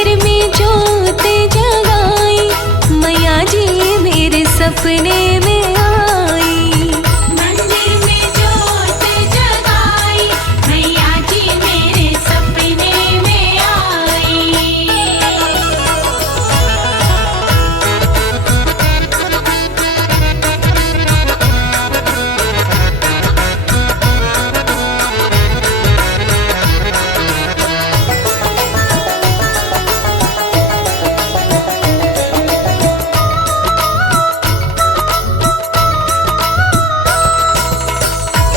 मंदिर में जोत जगाई, मैया जी मेरे सपने में आई। मंदिर में जोत जगाई, मैया जी मेरे सपने में आई।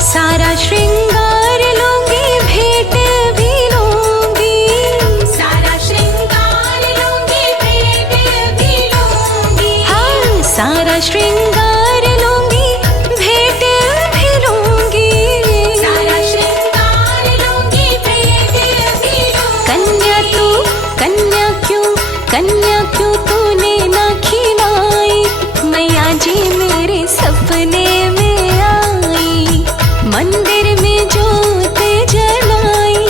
सारा श्रृंगार लूंगी, भेंट भी लूंगी, सारा श्रृंगार लूंगी, भेंट भी लूंगी। हाँ सारा श्रृंगार लूंगी, भेंट भी लूंगी। सारा श्रृंगार लूंगी, भेंट भी लूंगी। कन्या क्यों तूने ना खिलाई, मैया जी मेरे सपने में आई। मंदिर में जोत जलाई,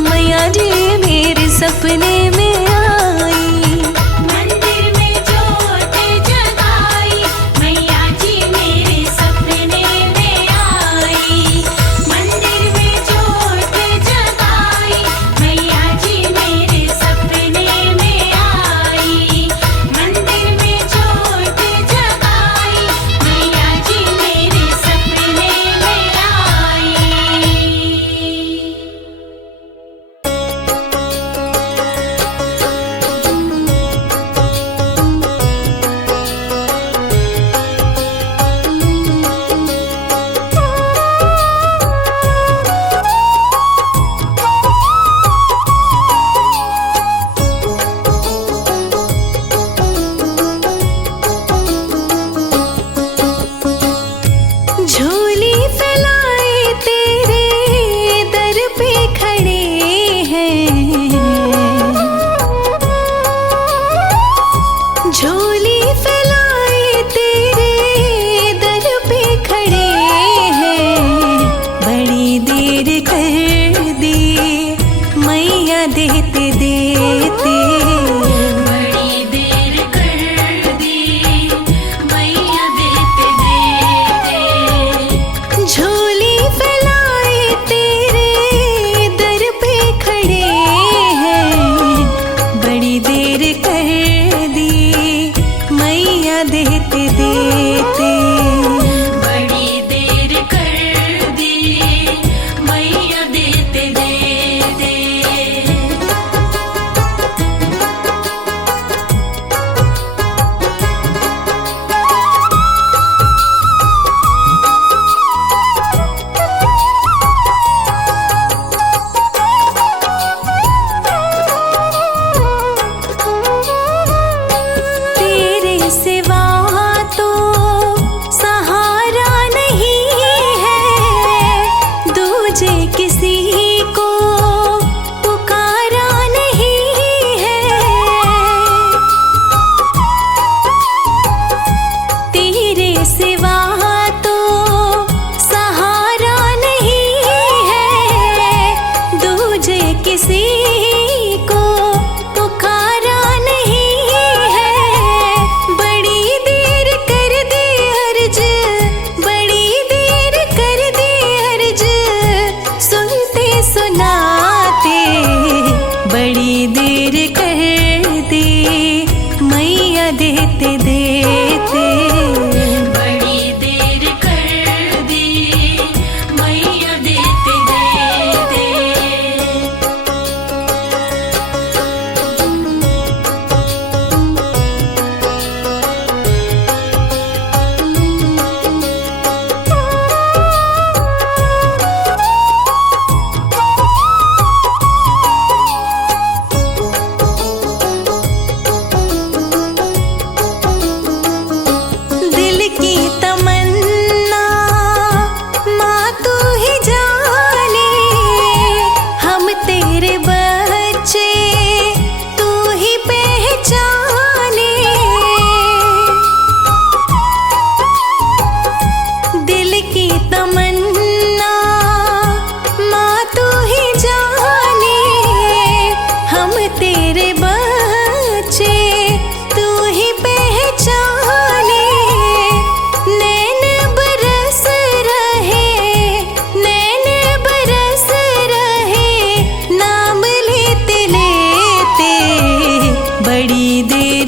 मैया जी मेरे सपने में आई। मंदिर में जोत जगाई, मैया जी मेरे सपने में आई। मंदिर में जोत जगाई, मैया जी मेरे सपने में आई।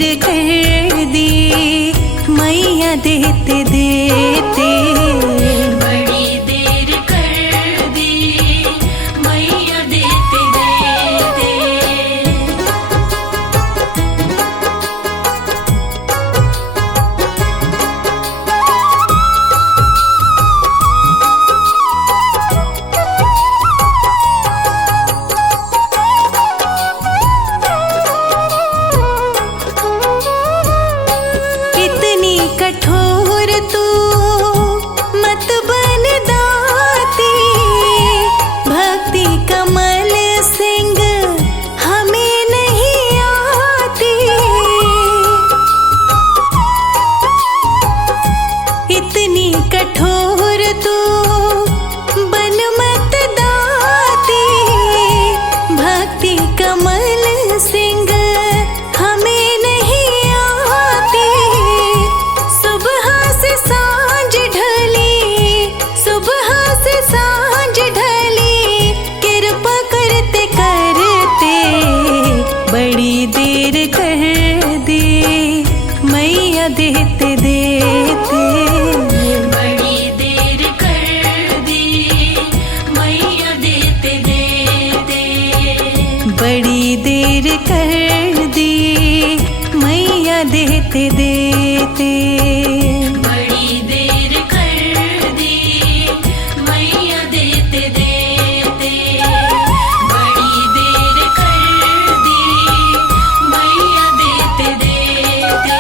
देर कर दी मैया देते देते। बड़ी देर कर दी मैया देते देते। इतनी कठोर तू मत बन दाती, भक्ति कमल सिंह हमें नहीं आती। इतनी कठोर तू बन मत दाती, भक्ति कमल सिंह हमें नहीं आती। सुबह से सांझ ढली, सुबह से सांझ ढली, कृपा करते करते बड़ी देर कर दी मैया देते देते। बड़ी देर कर दी मैया देते देते। बड़ी देर कर दी मैया देते देते। बड़ी देर कर दी मैया देते देते। बड़ी देर कर दी मैया देते देते।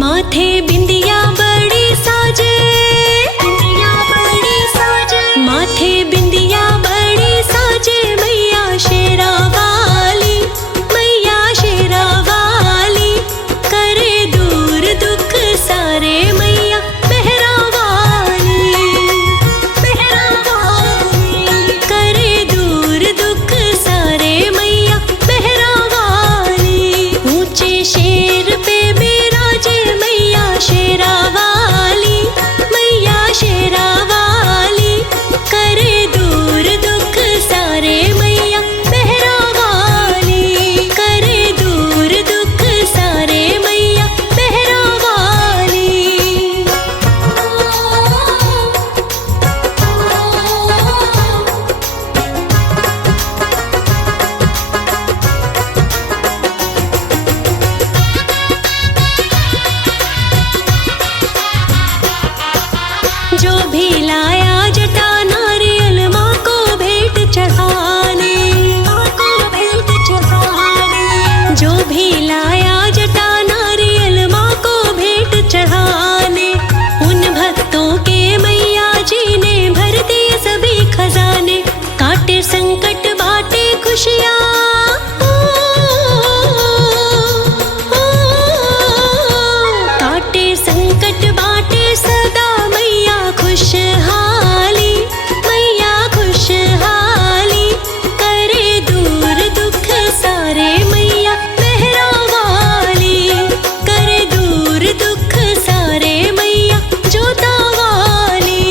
माथे बिंदिया बड़ी साजे, बिंदिया बड़ी साजे, माथे बिंदिया बड़ी साजे, मैया शेरा वाली, मैया शेरा वाली, करे दूर दुख सारे मैया मेहरा वाली, मेहरा वाली, करे दूर दुख सारे मैया मेहरा वाली। ऊंचे शेर पे बिराजे मैया शेरा वाली, मैया शेरा वाली, करे दूर दुख सारे मैया मेहरा वाली, करे दूर दुख सारे मैया मेहरा वाली। जो भी लाया जटा नारियल माँ को भेंट चढ़ाने, माँ को भेंट चढ़ाने। जो भी लाया जटा नारियल माँ को भेंट चढ़ाने, उन भक्तों के मैया जी ने भर दिए सभी खजाने। काटे संकट बाटे खुशियाँ, काटे संकट बाटे सदा मैया खुशहाली, मैया खुशहाली, करे दूर दुख सारे मैया मेहरा वाली, करे दूर दुख सारे मैया जोता वाली।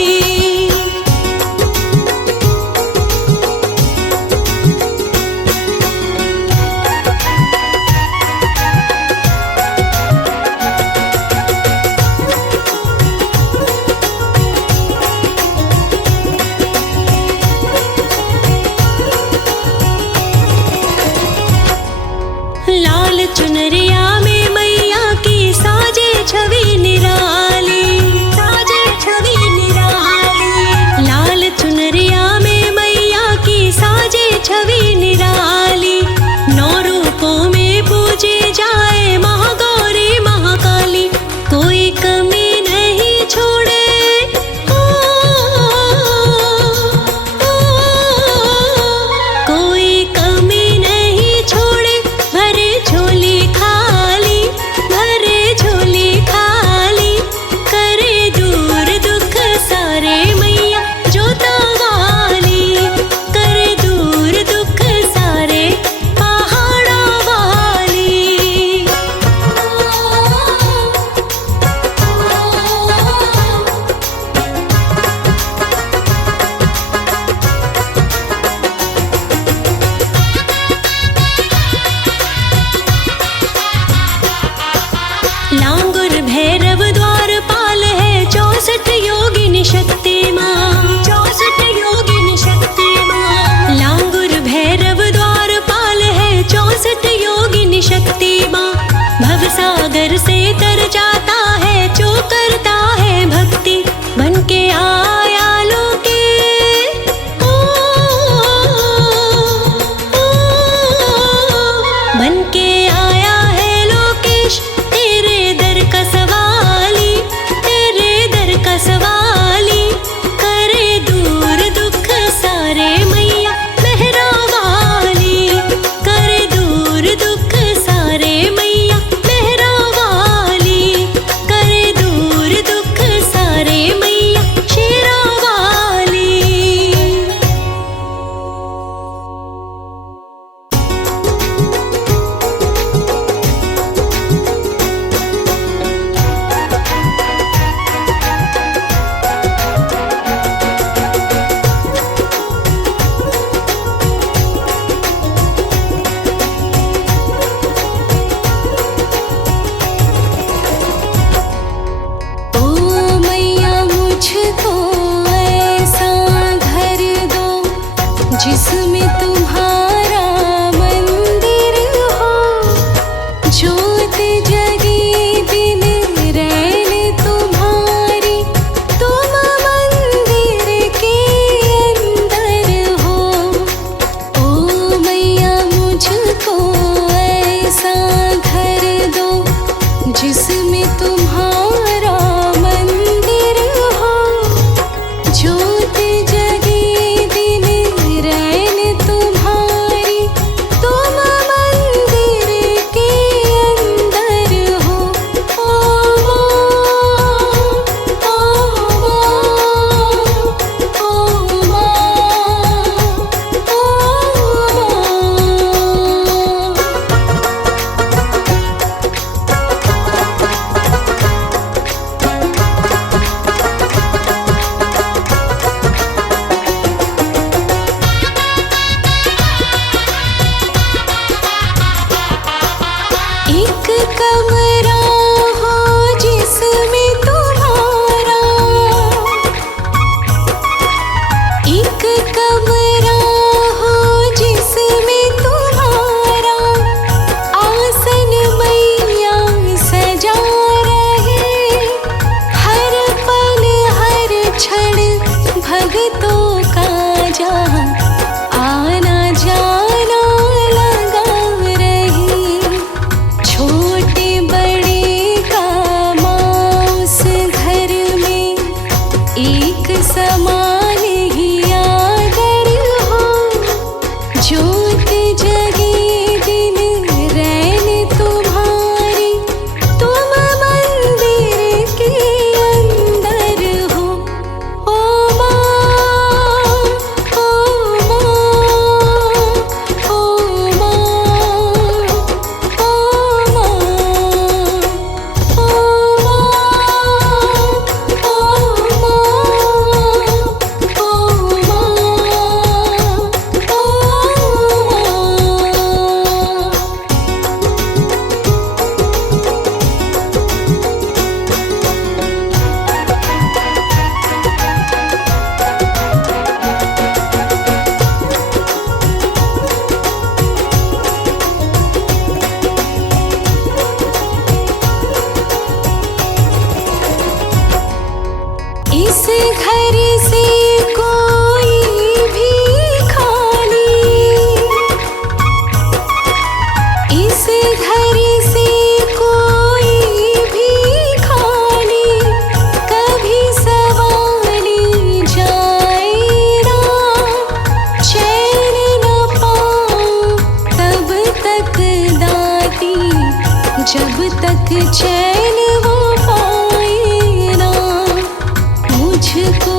तुम्हारा मंदिर हो, ज्योत जगी दिन रैन तुम्हारी, तुम मंदिर के अंदर हो। ओ मैया मुझको ऐसा घर दो जिसमें तुम्हारा मंदिर हो, ज्योत जगी दिन रैन तुम्हारी, तुम मंदिर के अंदर हो। ओ माँ, ओ एक कमरा हो जिसमें तुम्हारा, एक कमरा हो जिसमें तुम्हारा आसन मैया सजा रहे, हर पल हर क्षण भक्तों का जहाँ आना जाना लगा रही। छोटे बड़े का माँ उस घर में एक समान ही आदर हो, ज्योत जगी दिन रैन तुम्हारी, तुम मंदिर के अंदर हो। ओ माँ, ओ माँ, ओ माँ, ओ माँ, इस घर से कोई भी खाली, इस घर से कोई भी खाली, कभी सवाली जाए ना, चैन न पाऊं तब तक दाती, जब तक चैन वो पाए ना। मुझको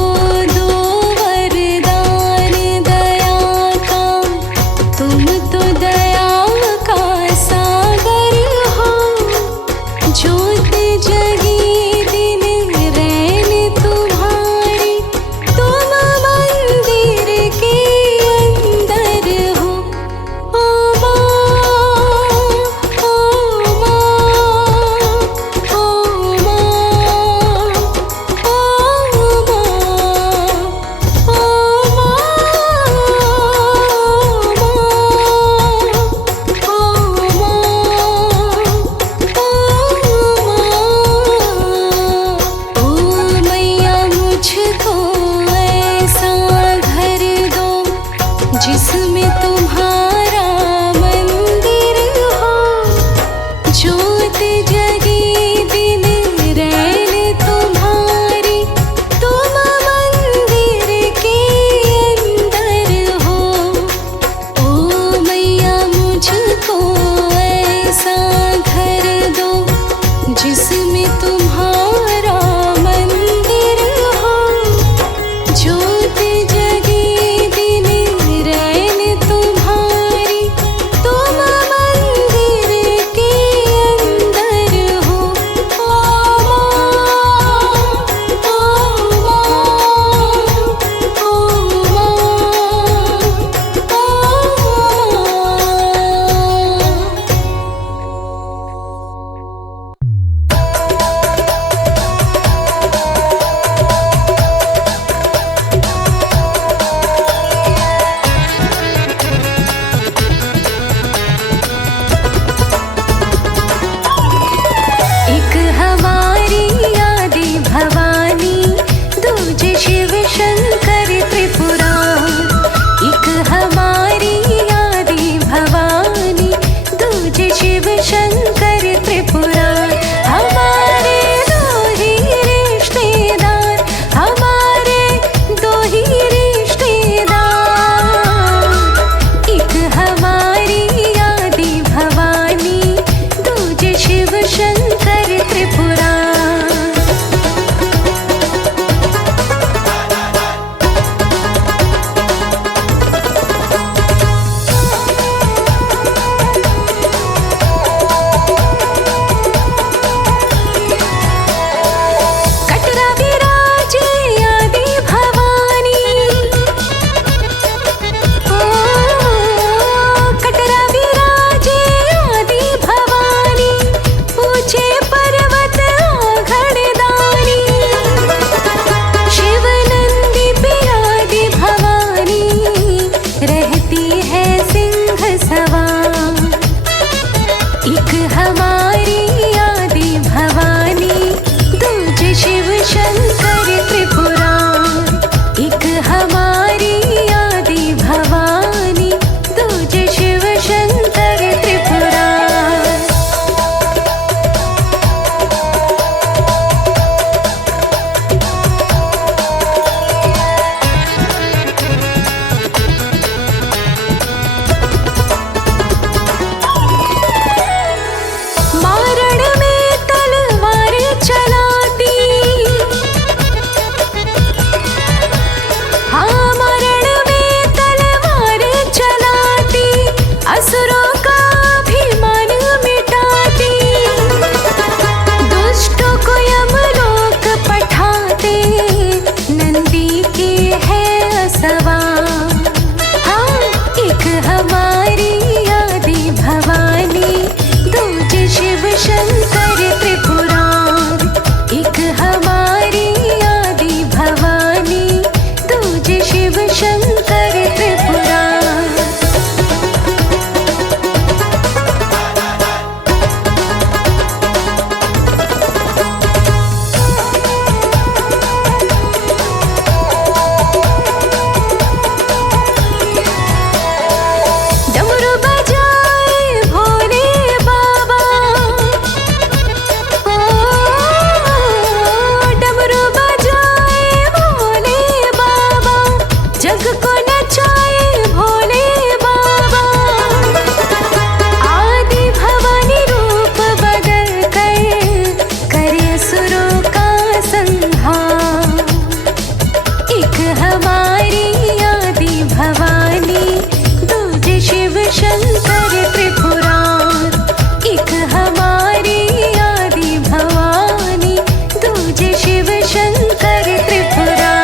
शिव शंकर त्रिपुरा।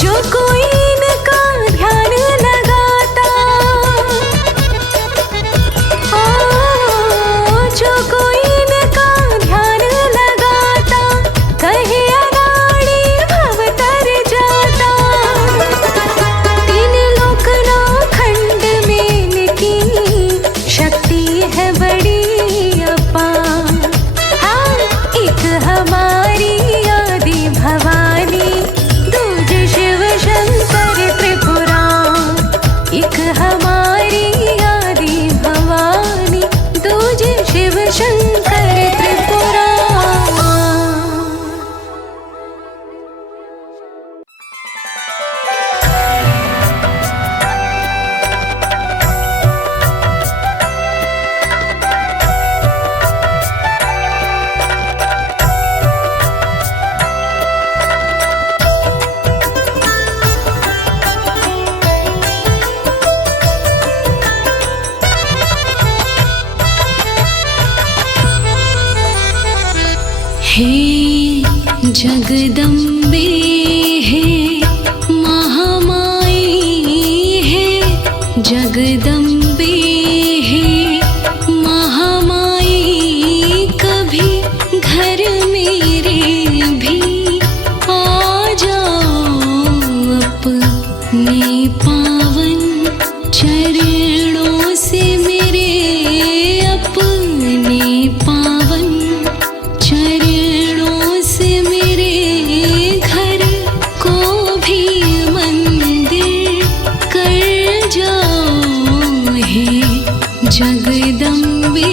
जो कोई इनका ध्यान लगाता, जो कोई इनका ध्यान लगाता, कहे अनाड़ी भव तर जाता। तीन लोक नौ खंड में इनकी शक्ति है बड़ी अपार। हाँ, एक हमारी आदि भवानी, दूजे शिव शंकर त्रिपुरा। एक हमारी आदि भवानी, दूजे शिव शंकर त्रिपुरा। हे जगदम्बे, हे महामाई, हे जगदम्बे, हे महामाई। कभी घर मेरे भी आ जाओ, अपने पावन चरणों से मेरे, अपने पावन चरणों से मेरे घर को भी मंदिर कर जाओ। हे जगदम्बे।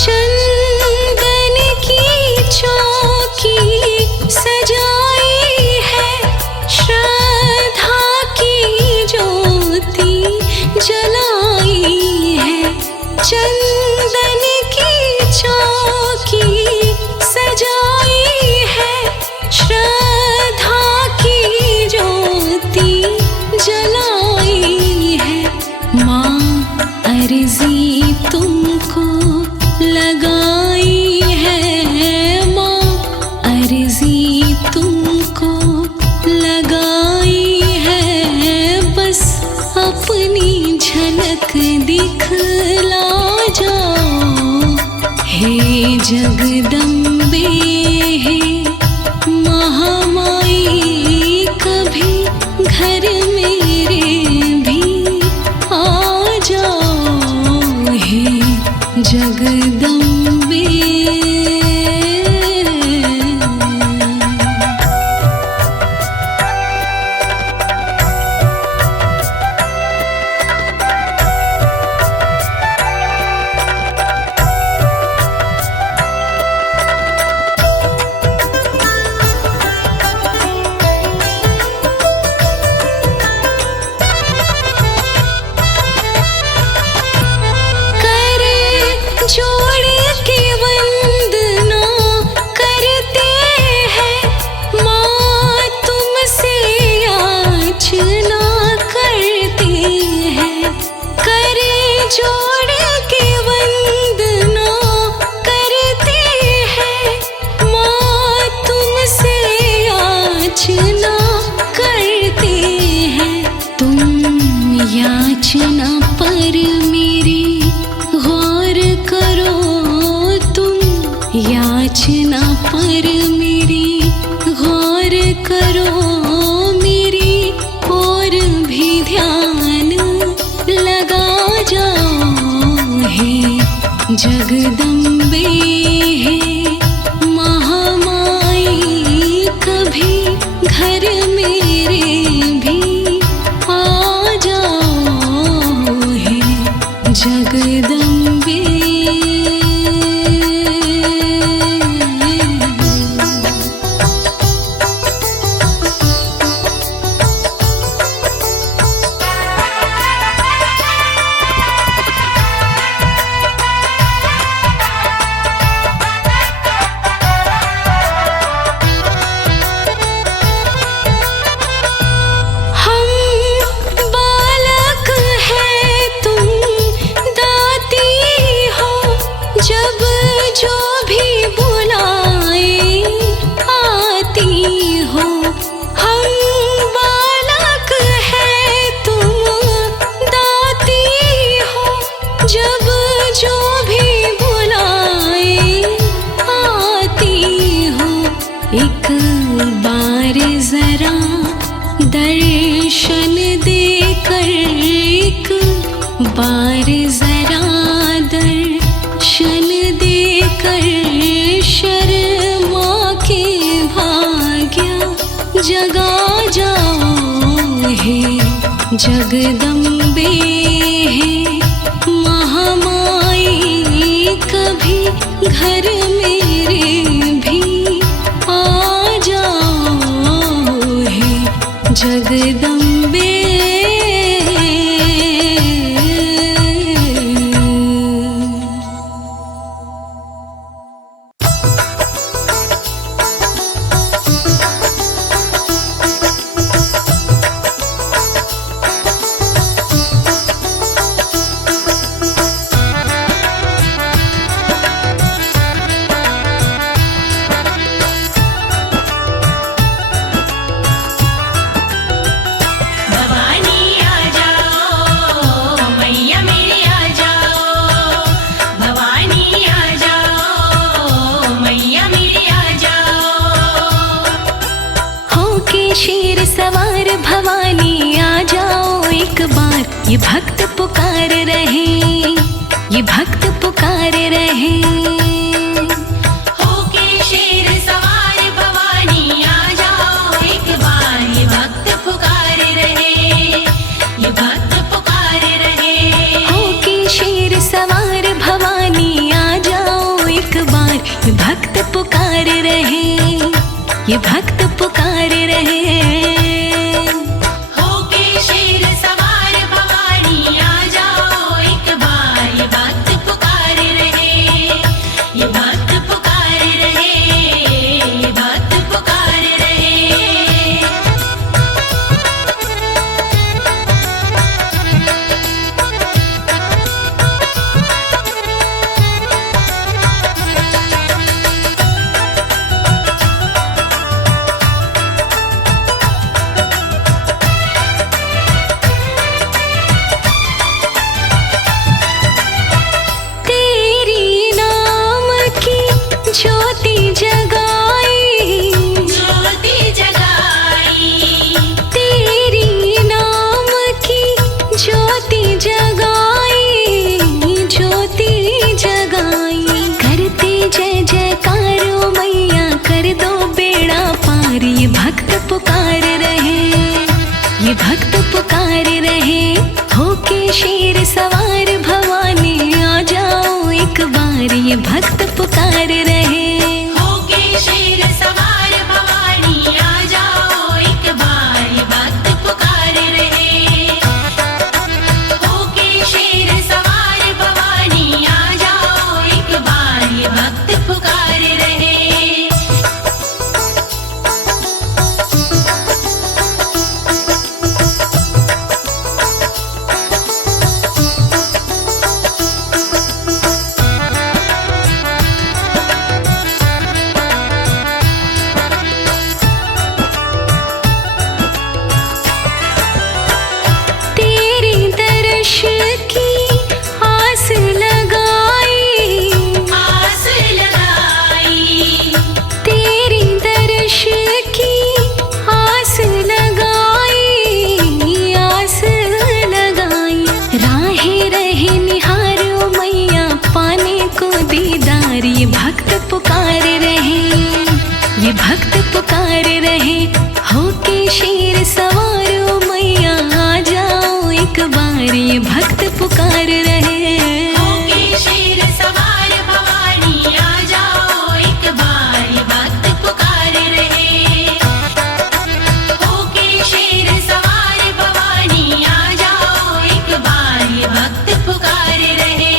चंदन की चौकी सजाई है, श्रद्धा की ज्योति जलाई है। चंदन की चौकी सजाई है, श्रद्धा की ज्योति जलाई है। माँ अर्जी तुमको लगाई है, माँ अर्जी तुमको लगाई है। बस अपनी झलक दिखला जाओ। हे जगदम्बे, हे महामाई। कभी घर मेरे भी आ जाओ। हे जगदम्बे। याचना पर मेरी गौर करो तुम, याचना पर मेरी गौर करो, मेरी और भी ध्यान लगा जाओ। हे जगदम्बे हे महामाई, कभी घर मेरे भी आ जाओ। हे जगदम्बे। जगा जाओ हे जगदम्बे हे महामाई, कभी घर मेरे भी आ जाओ हे जगदम्बे। भवानी आ जाओ मैया मेरी आ जाओ, भवानी आ जाओ मैया मेरी आ जाओ। होके शेर सवार भवानी आ जाओ एक बार, ये भक्त पुकार रहे, ये भक्त पुकार रहे। होके शेर सवार भवानी आ जाओ एक बार, ये भक्त पुकार रहे, ये भक्त पुकार रहे। होके शेर सवार भवानी आ जाओ एक बार, ये भक्त पुकार रहे, ये भक्त पुकार रहे। होके शेर सवार भवानी आ जाओ एक बार, ये भक्त पुकार रहे, ये भक्त पुकार रहे, ये भक्त पुकार रहे। तेरी नाम की ज्योति जगाई, ज्योति जगाई, तेरी नाम की ज्योति जगाई, ज्योति जगाई। करते जय जयकारो मैया, कर दो बेड़ा पार, ये भक्त पुकार रहे, ये भक्त पुकार रहे। होके शेर सवार भवानी आ जाओ एक बार, ये भक्त पुकार रहे। होके शेर सवार भवानी आ जाओ एक बार, ये भक्त पुकार रहे। होके शेर सवार भवानी आ जाओ एक बार, ये भक्त पुकार रहे। तेरे दर्श की आस लगाई, आस लगाई, तेरी दर्श की आस लगाई, आस लगाई। राहें रहे निहारो मैया, पाने को दीदार, ये भक्त पुकार रहे, ये भक्त पुकार रहे। होके शेर सवारो मैया आ जाओ एक बार, ये भक्त पुकार रहे। होके शेर सवार भवानी आ जाओ एक बार, ये भक्त पुकार रहे। होके शेर सवार भवानी आ जाओ एक बार, ये भक्त पुकार रहे।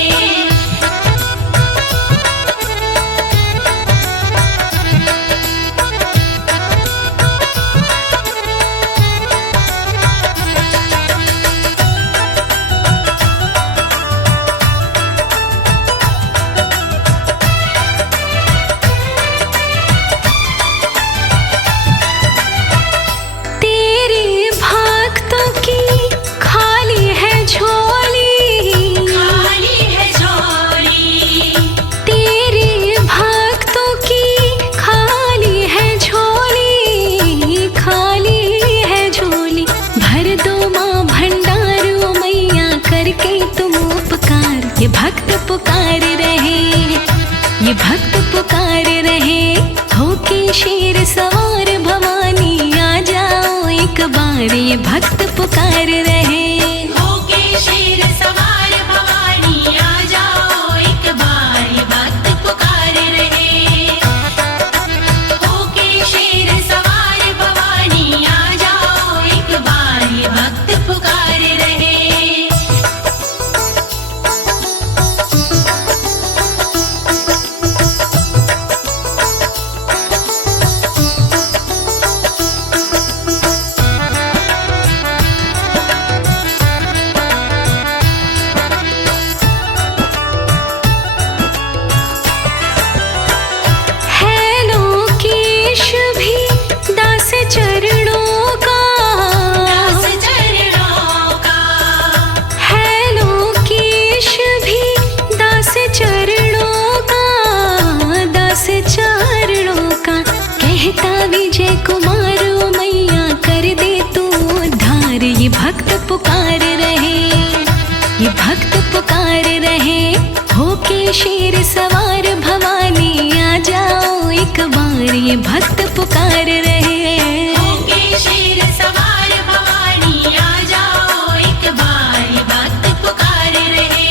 ये भक्त पुकार रहे। होके शेर सवार भवानी आ जाओ एक बार ये भक्त पुकार रहे।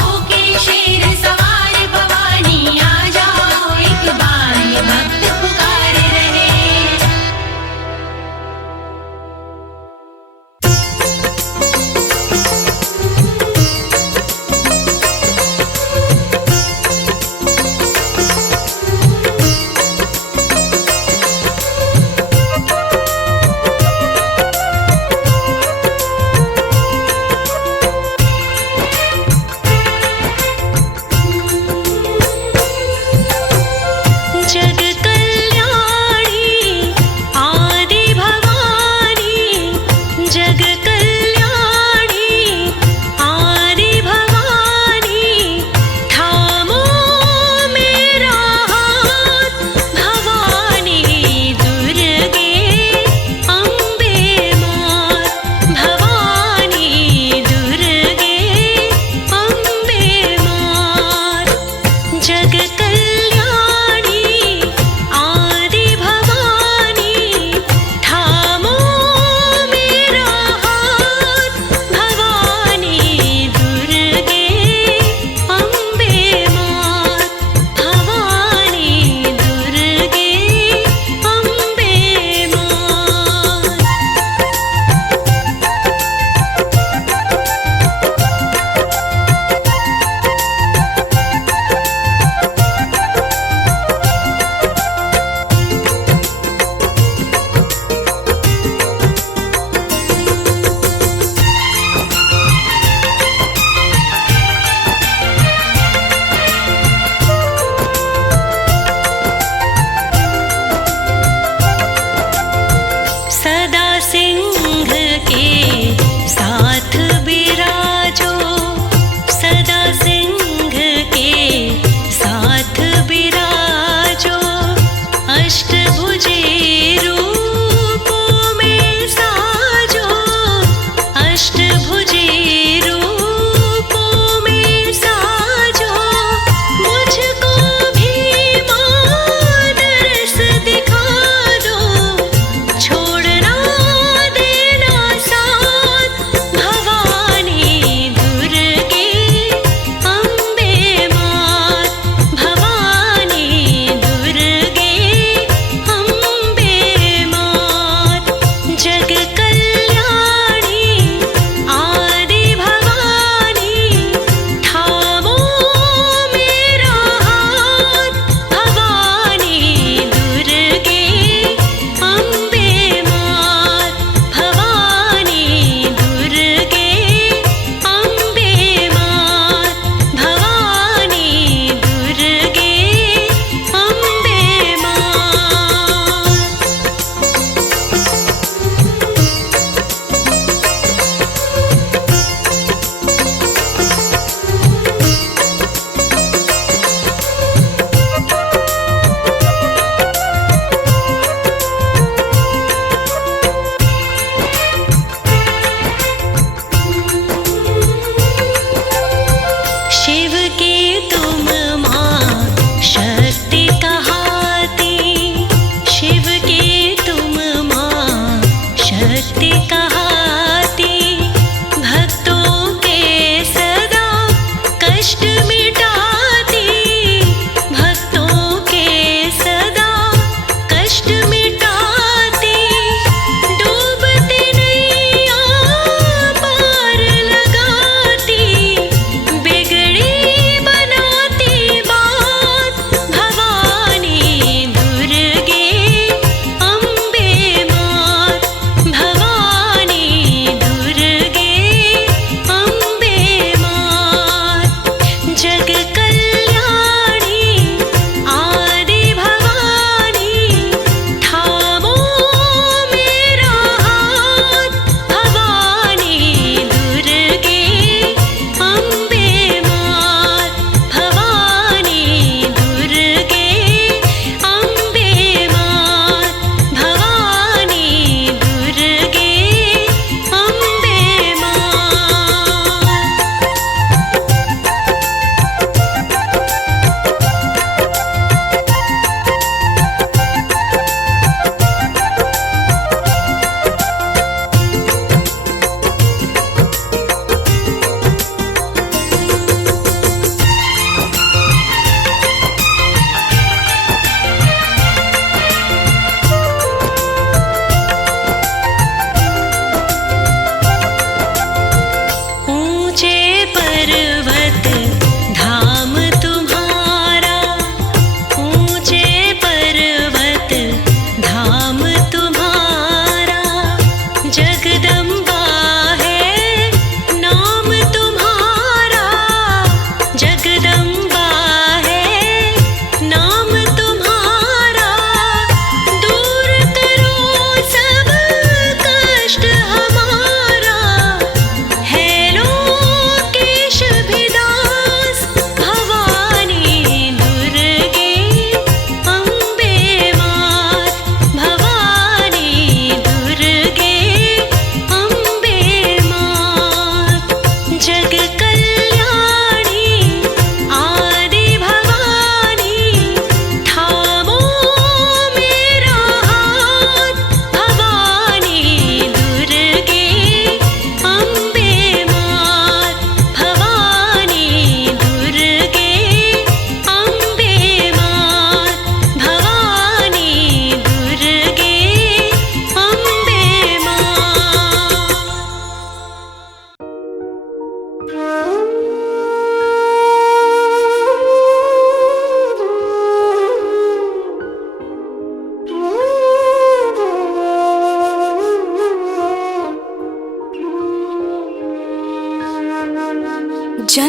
होके शेर सवार भवानी आ जाओ एक बार ये भक्त पुकार रहे।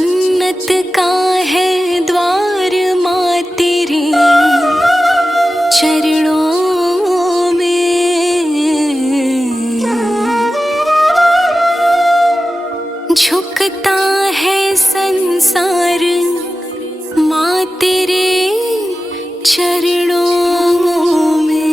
जन्नत का है द्वार माँ तेरे चरणों में, झुकता है संसार माँ तेरे चरणों में।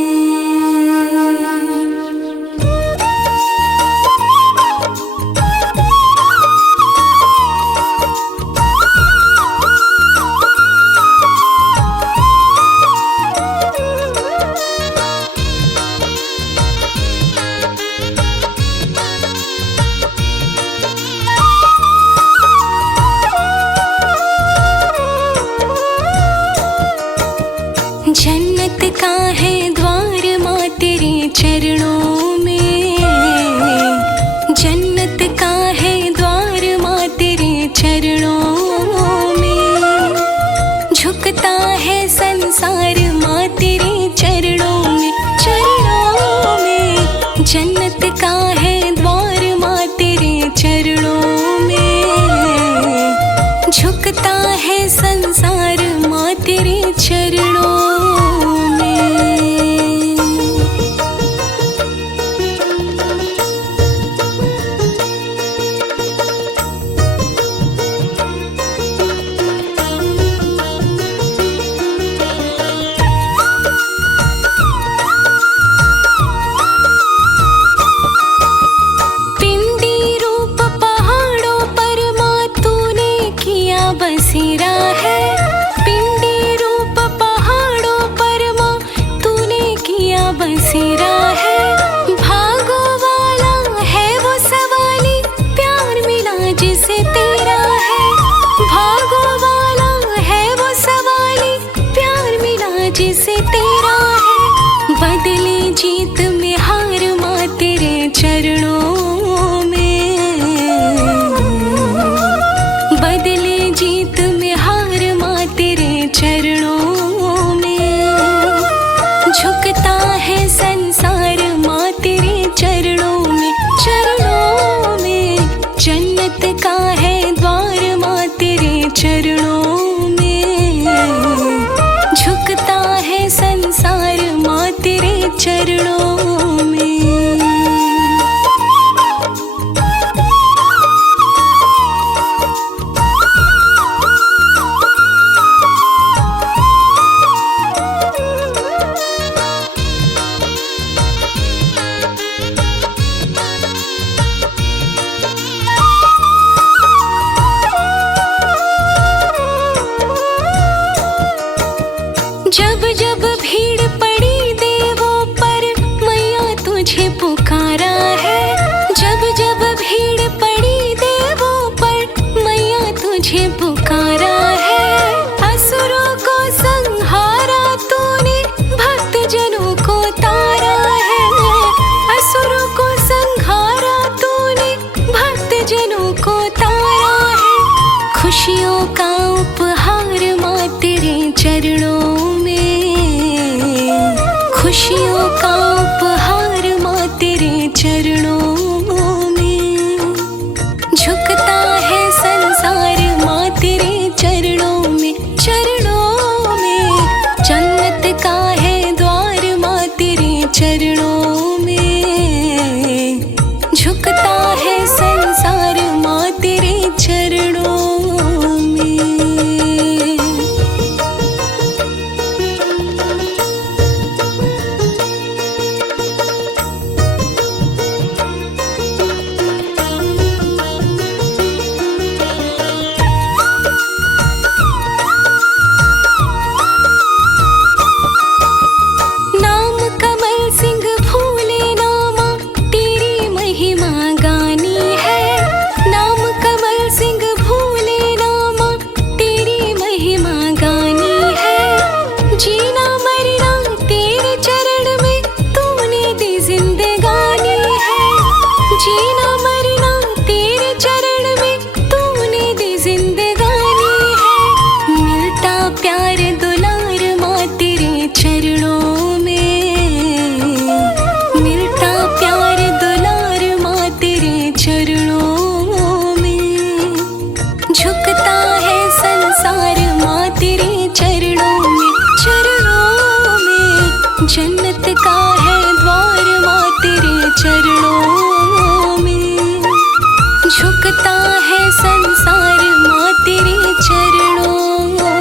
जन्नत का है द्वार माँ तेरे चरणों में, जन्नत का है द्वार माँ तेरे चरणों में, झुकता है संसार माँ तेरे चरणों में, चरणों में। जन्नत का है द्वार माँ तेरे चरणों में, झुकता है संसार माँ तेरे चरणों में। पिंडी रूप पहाड़ों पर माँ तूने किया बसेरा है, पिंडी रूप पहाड़ों पर माँ तूने किया बसेरा है। भागो वाला है वो सवाली प्यार मिला जिसे तेरा है, भागो वाला है वो सवाली प्यार मिला जिसे तेरा है। बदले जीत में हार माँ तेरे चरणों में, बदले जीत में हार माँ तेरे चरणों में, झुकता है संसार माँ तेरे चरणों में, चरणों में। जन्नत का है द्वार माँ तेरे चरणों में, झुकता है संसार माँ तेरे चरणों में। जब जब भीड़ पड़ी देवों पर मैया तुझे पुकारा है, जब जब भीड़ पड़ी देवों पर मैया तुझे पुकारा है। असुरों को संहारा तूने भक्त जनों को तारा है, असुरों को संहारा तूने भक्त जनों को तारा है। खुशियों का उपहार माँ तेरे चरणों में, खुशियों का उपहार माँ तेरे चरणों में, झुकता है संसार माँ तेरे चरणों में, चरणों में। जन्नत का है द्वार माँ तेरे चरणों में, झुकता है संसार माँ तेरे चरणों में। संसार माँ तेरे चरणों में, जन्नत का है द्वार माँ तेरे चरणों में। झुकता है संसार माँ तेरे चरणों में।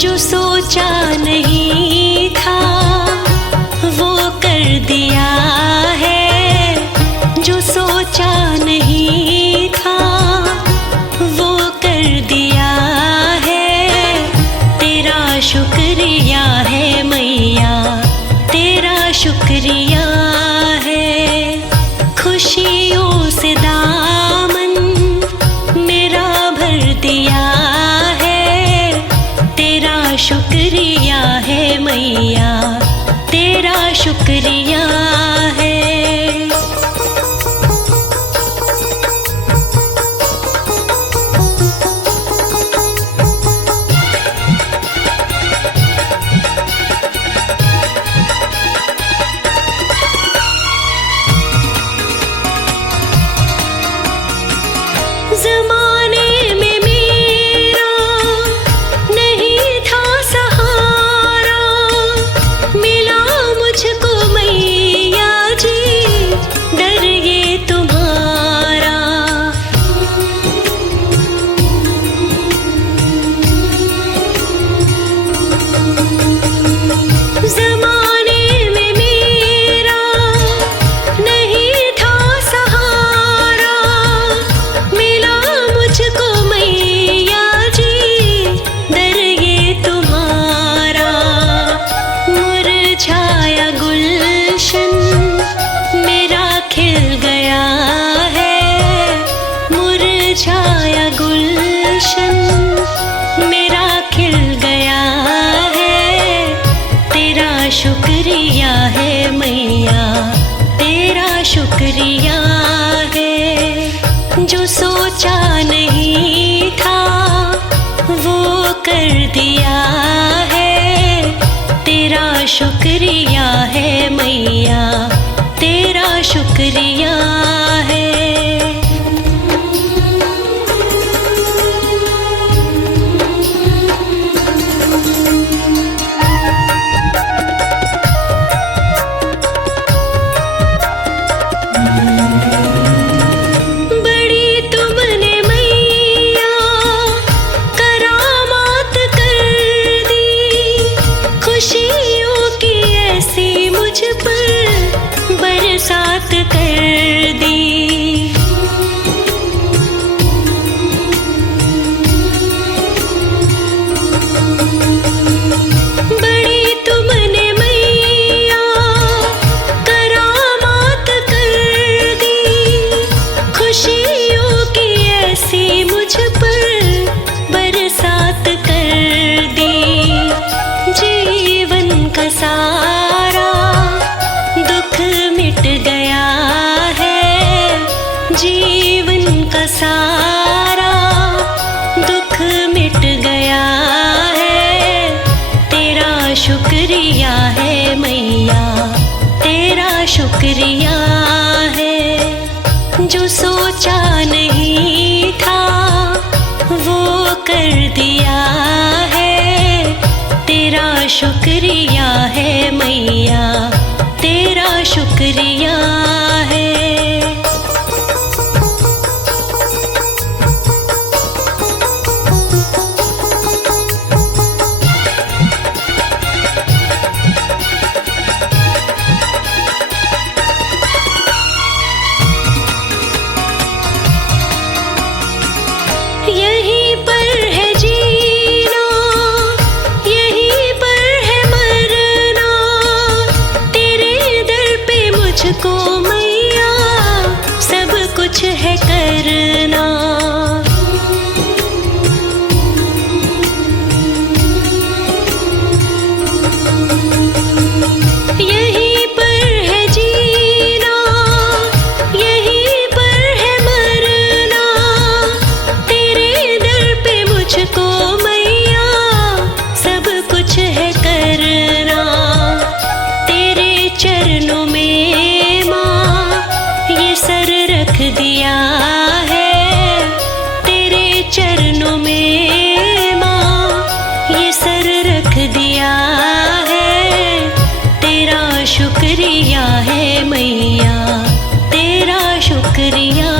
जो सोचा नहीं था वो कर दिया है, जो सोचा नहीं था वो कर दिया है। तेरा शुक्रिया है मैया, तेरा शुक्रिया है। खुशियों से दामन मेरा भर दिया है। तेरा शुक्रिया है मैया, तेरा शुक्रिया है। ज़माने में मेरा नहीं था सहारा, मिला मुझको मैया जी डर ये तुम्हारा। ज़माने में मेरा नहीं था सहारा, मिला मुझको मैया जी डर ये तुम्हारा। मुरझाया गुलशन मेरा खिल गया है, मुरझाया गुलशन मेरा खिल गया है। तेरा शुक्रिया है मैया, तेरा शुक्रिया है। जो सोचा नहीं था वो कर दिया है। तेरा शुक्रिया है मैया, तेरा शुक्रिया है। बड़ी तुमने मैया करामात कर दी, खुशियों की ऐसी मुझ पर बरसात कर दी। बड़ी तुमने मैया करामात कर दी, खुशियों की ऐसी मुझ पर बरसात कर दी। जीवन का सारा दुख मिट गया है, जीवन का सारा दुख मिट गया है। तेरा शुक्रिया है मैया, तेरा शुक्रिया है। जो सोचा नहीं था वो कर दिया है। तेरा शुक्रिया है मैया, तेरा शुक्रिया है। यहीं पर है जीना, यहीं पर है मरना। तेरे दर पे मुझको मैं दिया है तेरे चरणों में माँ, ये सर रख दिया है, तेरा शुक्रिया है मैया, तेरा शुक्रिया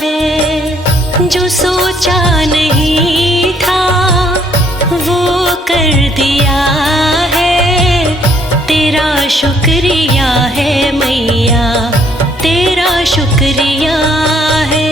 है। जो सोचा नहीं था वो कर दिया है, तेरा शुक्रिया है मैया, तेरा शुक्रिया है।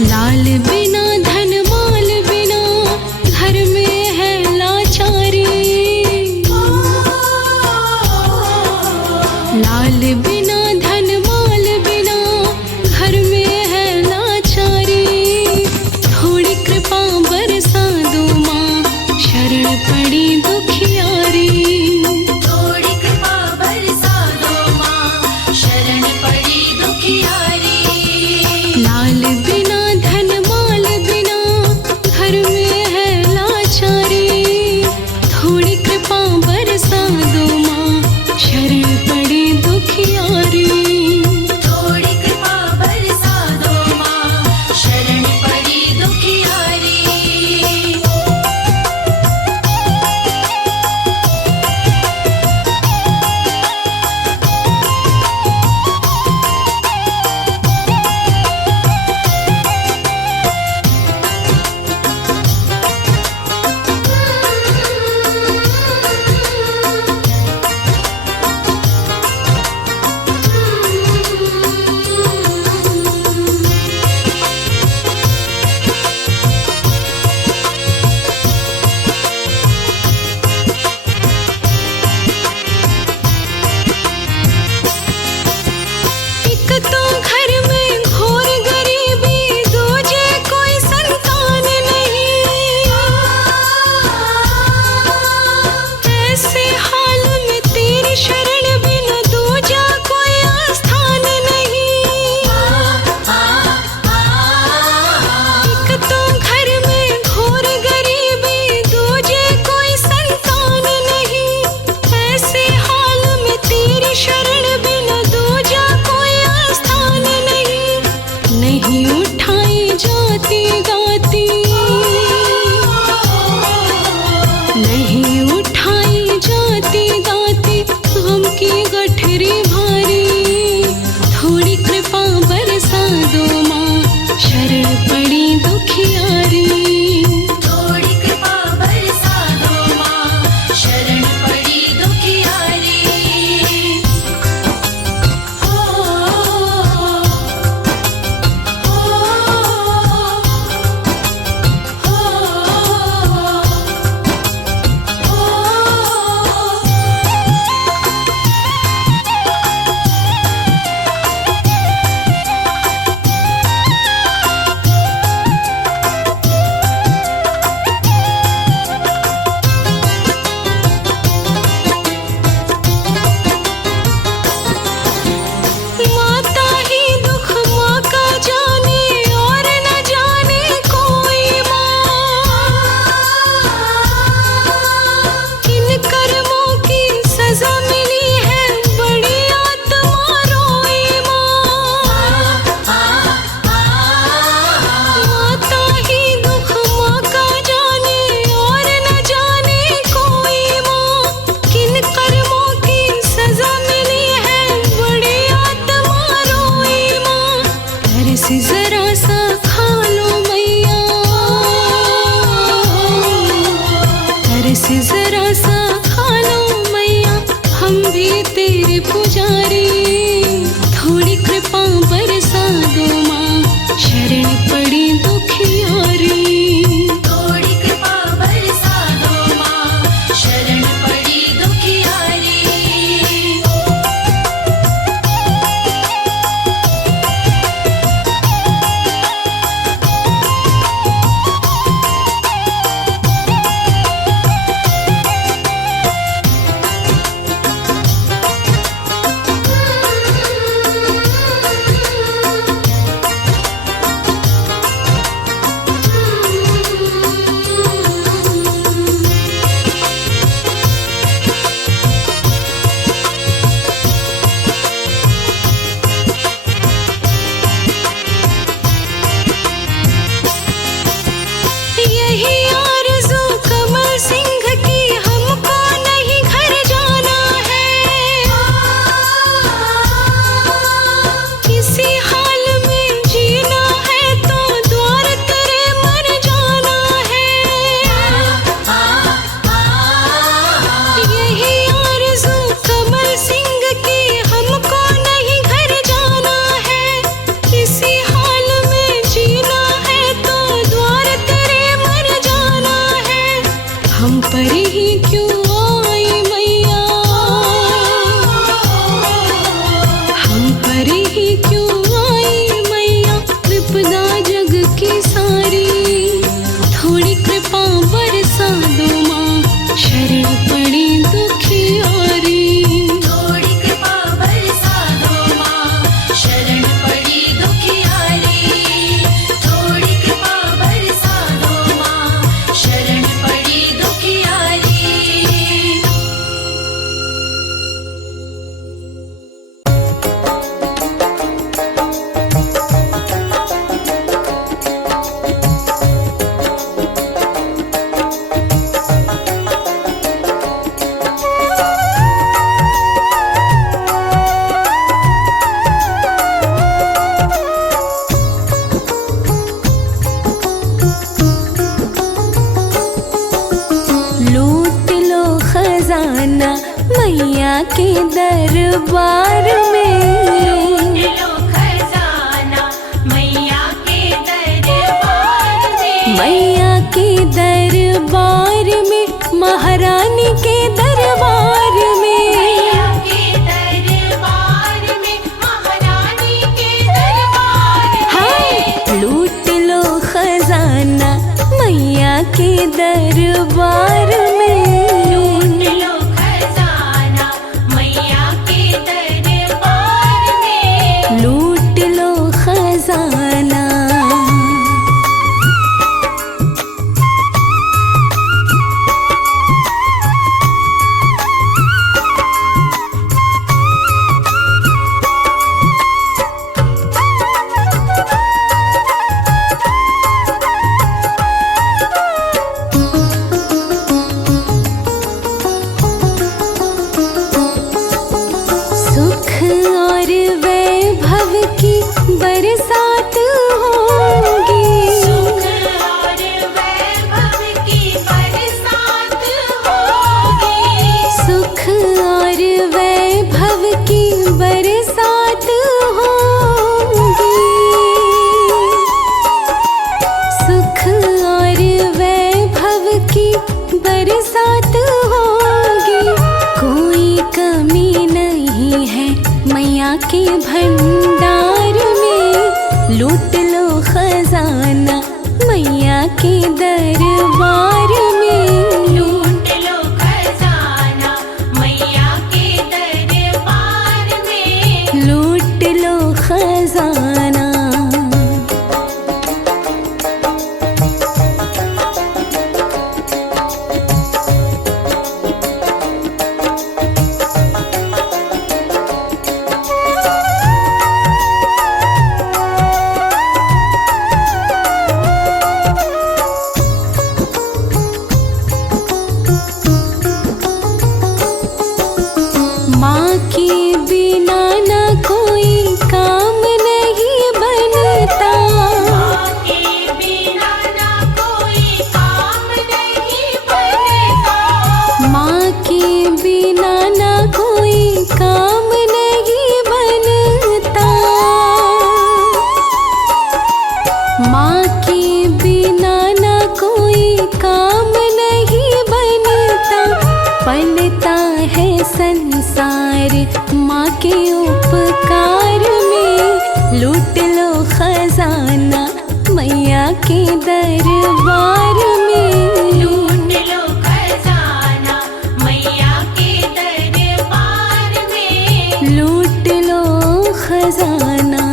लाल बिना धन माल बिना घर में है लाचारी, लाल बिना धन माल बिना घर में है लाचारी। थोड़ी कृपा बरसा दो माँ, शरण पड़ी दुखियारी। थोड़ी कृपा बरसा दो माँ, शरण पड़ी दुखियारी। लाल बिना धन माल बिना घर में है लाचारी। थोड़ी कृपा बरसा दो माँ, शरण पड़ी दुखियारी। थोड़ी कृपा बरसा दो माँ, शरण पड़ी दुखियारी। एक तो घर में घोर गरीबी, दूजे कोई संतान नहीं। ऐसे हाल में तेरी शरण बिना दूजा कोई आस्थान नहीं। एक तो घर में घोर गरीबी, दूजे कोई संतान नहीं। ऐसे हाल में तेरी शरण बिना दूजा कोई आस्थान नहीं। नहीं उठाई जाती गाती, नहीं उठाई जाती गाती गम की गठरी भारी। थोड़ी कृपा बरसा दो माँ, शरण पड़ी दुखियारी। थोड़ी कृपा बरसा दो माँ, शरण पड़ी दुखियारी। माता ही दुख माँ का जाने और न जाने कोई माँ। किन कर्मों की सजा मिली है बड़ी आत्मा रोई माँ। माता ही दुख माँ का जाने और न जाने कोई माँ। किन कर्मों की सजा मिली है बड़ी आत्मा रोई माँ। तरस जरा सा खा लो मैया, तरस जरा सा खा लो मैया, हम भी तेरे पुजारी। थोड़ी कृपा बरसा दो माँ, शरण पड़ी दुखियारी। थोड़ी कृपा बरसा दो माँ, शरण पड़ी दुखियारी। के दरबार में। लो खजाना मैया के दरबार में। मैया के दरबार में, महारानी के दरबार में। मैया के दरबार में, महारानी के दरबार में। हाँ, लूट लो खजाना मैया के दरबार में। लो खजाना मैया के दरबार में। लूट लो खजाना। सुख और वैभव की बरसात होगी। सुख और वैभव की बरसात होगी। सुख और वैभव की बरसात होगी। सुख और वैभव की बरसात होगी। कोई कमी नहीं है मैया के भंडार में। लूट लो खजाना मैया के दरबार में। लूट लो खजाना मैया के दरबार में। लूट लो खजाना। माँ के बिना ना कोई काम नहीं बनता। माँ के बिना ना कोई काम नहीं बनता। माँ के बिना ना कोई काम नहीं बनता। माँ के बिना ना कोई काम नहीं बनता। पलता है संसार माँ के उपकार में। लूट लो खजाना मैया के दरबार में। लूट लो खजाना मैया के दरबार में। लूट लो खजाना।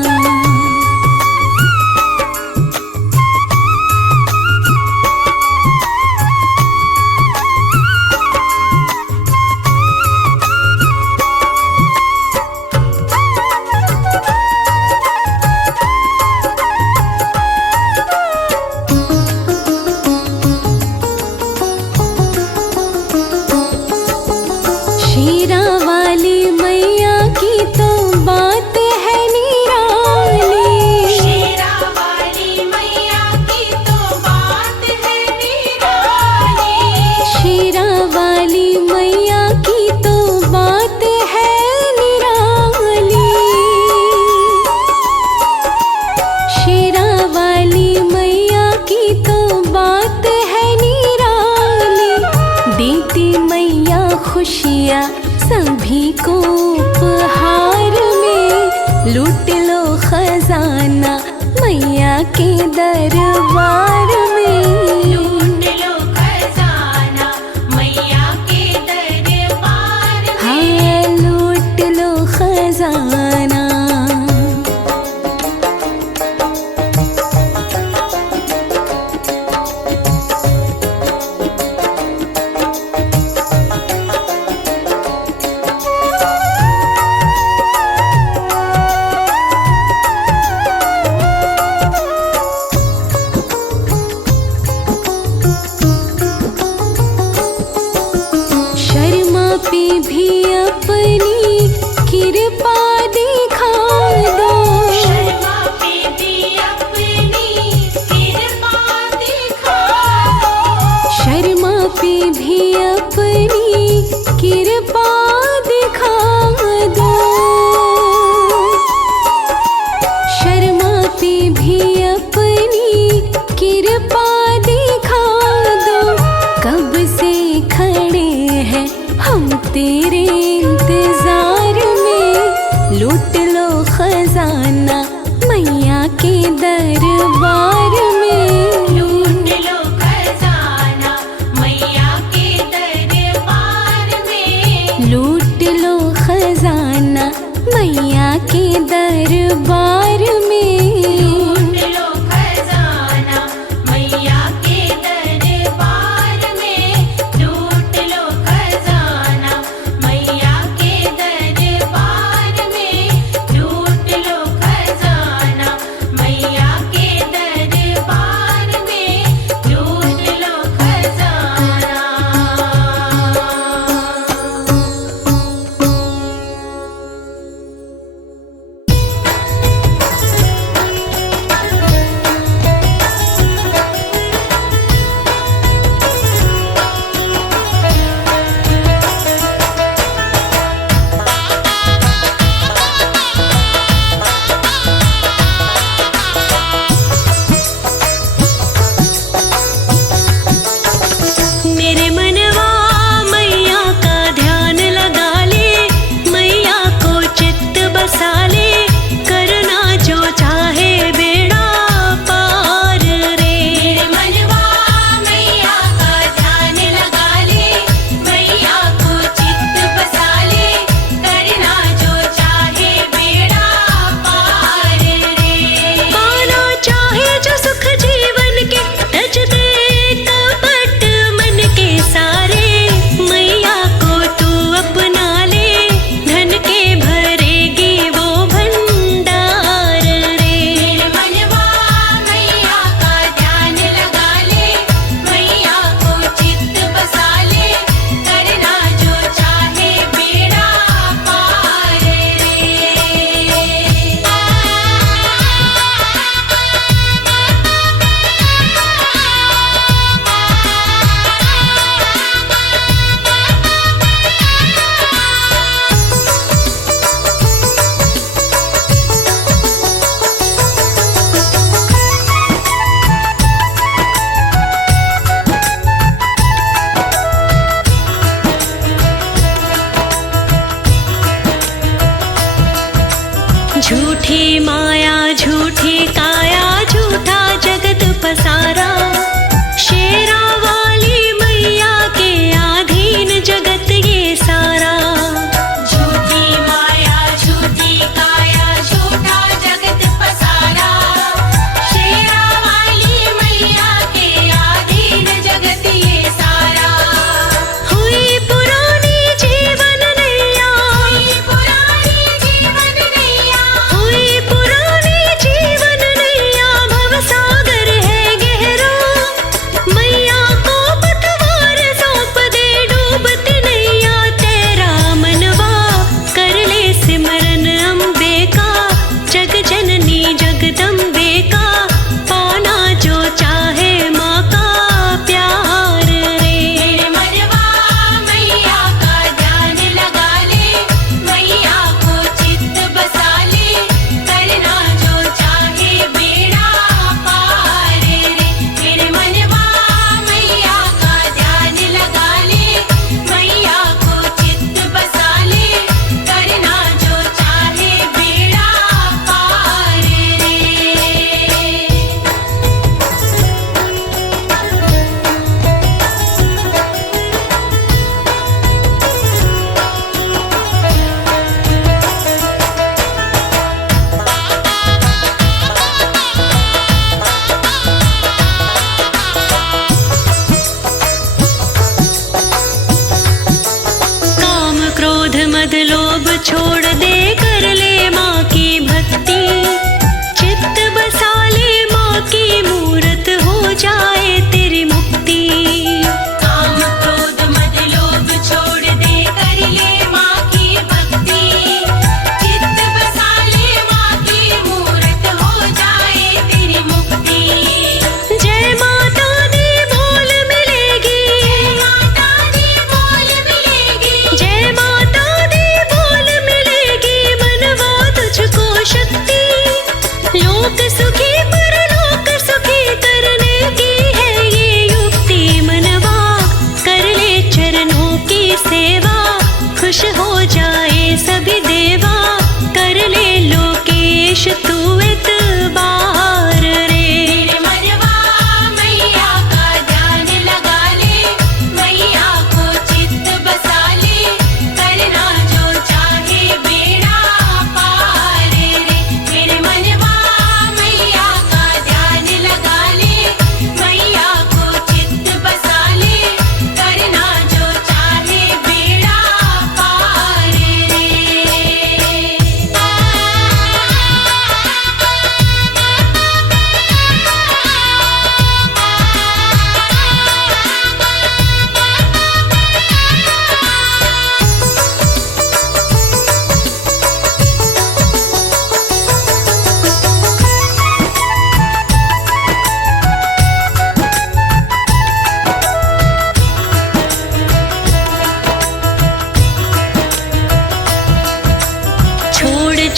शीरा वाली मैया की तो बात है निराली। शेरा वाली मैया की तो बात है निराली। शीरा वाली मैया की तो बात है निराली। शीरा वाली मैया की तो बात है निराली। देती मैया खुशियाँ सभी को उपहार में। लूट लो खजाना मैया के दरबार में। लूट लो खजाना मैया के दरबार में। हाँ, लूट लो खजाना। के दरबार में। लूट लो खजाना मैया के दरबार में, लूट लो खजाना मैया के दरबार में, लूट लो खजाना मैया के दरबार में, लूट लो खजाना। मेरे मनवा मैया का ध्यान लगा ले, मैया को चित्त बसा ले, करना जो चाहे बेड़ा पार रे। मेरे मनवा मैया का ध्यान लगा ले, मैया को चित्त बसा ले, करना जो चाहे बेड़ा पार रे। पाना चाहे जो सुख जीवन के, तज दे कपट मन के सारे, मैया को तू अपना ले, धन के भरेगी वो भंडार रे। मेरे मनवा मैया का ध्यान लगा ले, मैया को चित्त बसा ले, करना जो चाहे बेड़ा पार रे। झूठी माया झूठी काया झूठा जगत पसारा, शेरा वाली मैया के आधीन जगत ये सारा। झूठी माया झूठी काया झूठा जगत पसारा, शेरा वाली मैया के आधीन जगत ये सारा। हुई पुरानी जीवन नैया, हुई पुरानी जीवन नैया, हुई पुरानी जीवन नैया,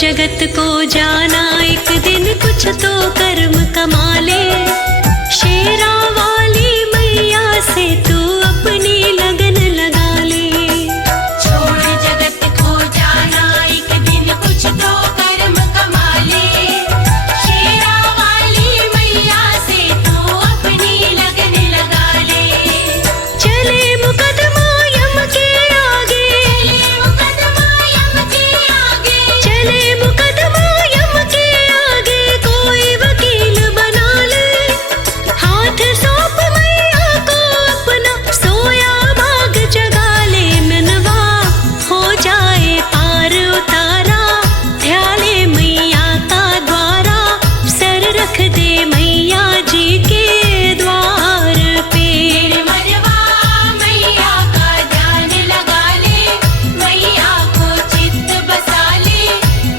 जगत को जाना एक दिन कुछ तो कर्म कमा ले। शेरा वाली मैया से तू अपनी लगन लगा ले। छोड़ जगत को जाना एक दिन कुछ तो कर्म कमा ले। शेरा वाली मैया से तू अपनी लगन लगा ले। चले मुकदमा यम के आगे, चले मुकदमा यम के आगे, चले मुकदमा यम के आगे, कोई वकील बना ले। हाथ सौंप मैया को अपना, सोया भाग जगा ले। मनवा हो जाए पार उतारा, ध्याले मैया का द्वारा, सर रख दे मैया जी के द्वार पे। तेरे मनवा मैया का ध्यान लगा ले। मैया को चित्त बसा ले।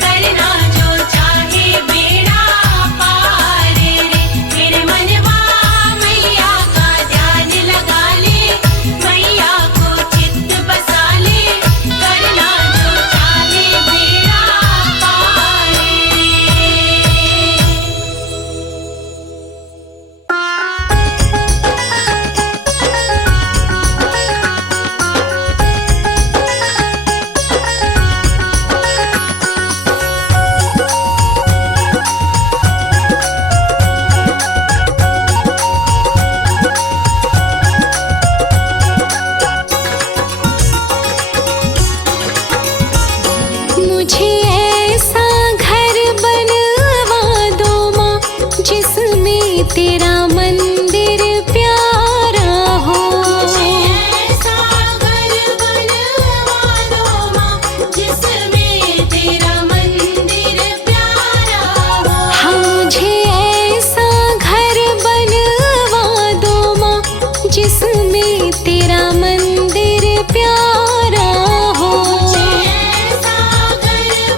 करना जो चाहे बेड़ा पार रे। तेरे मनवा मैया का ध्यान लगा ले। मैया को चित्त बसा ले। करना जो चाहे बेड़ा पार मुझे ऐसा घर बनवा दो माँ, जिसमें तेरा मंदिर प्यारा हो। ऐसा घर बनवा दो माँ, जिसमें तेरा मंदिर प्यारा हो। हाँ, मुझे ऐसा घर बनवा दो माँ, जिसमें तेरा मंदिर प्यारा हो। ऐसा घर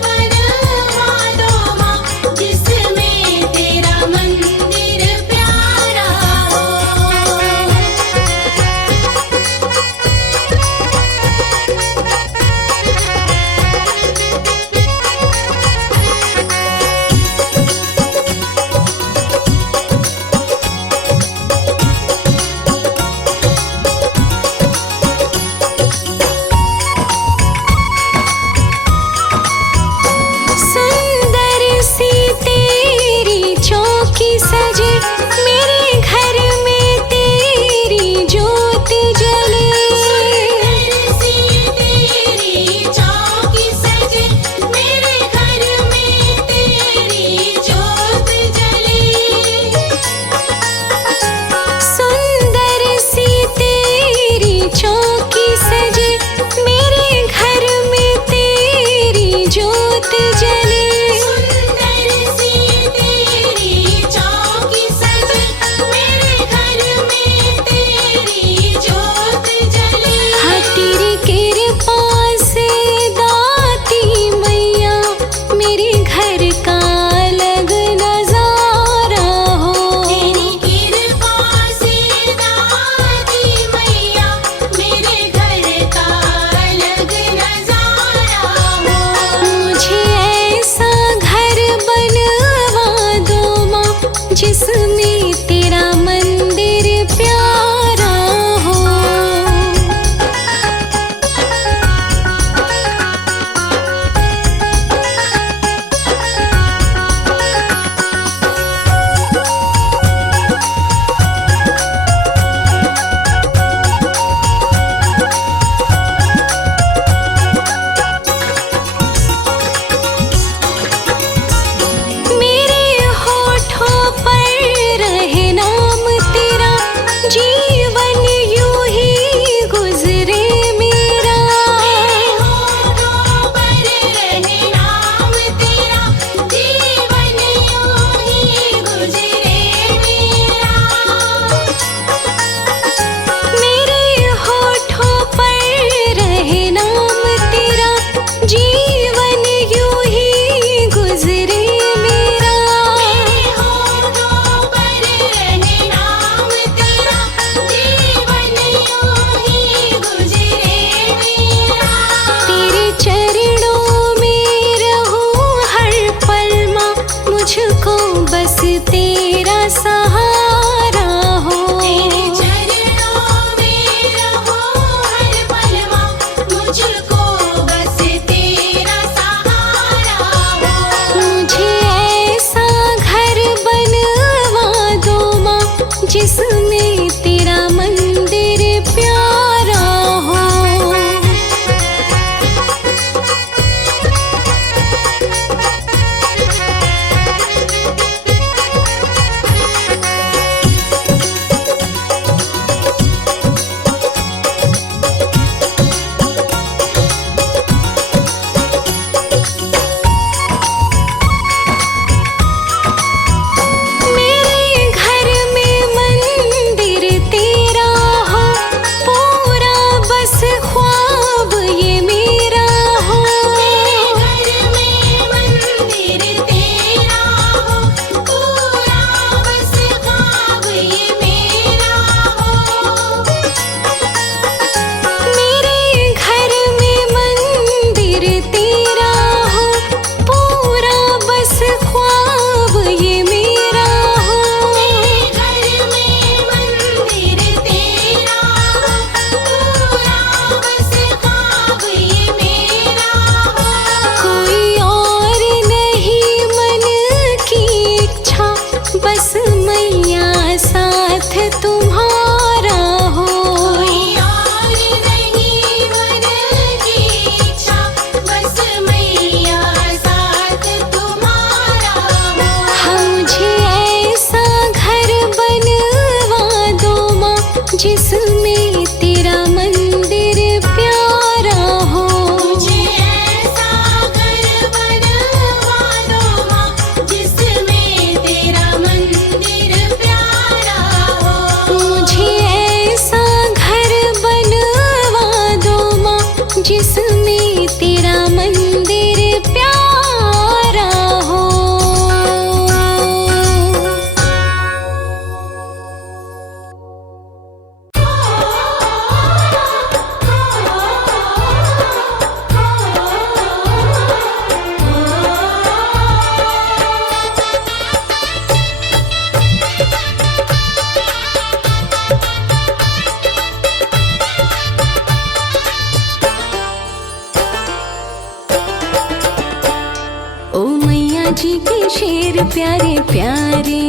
जी के शेर प्यारे प्यारे,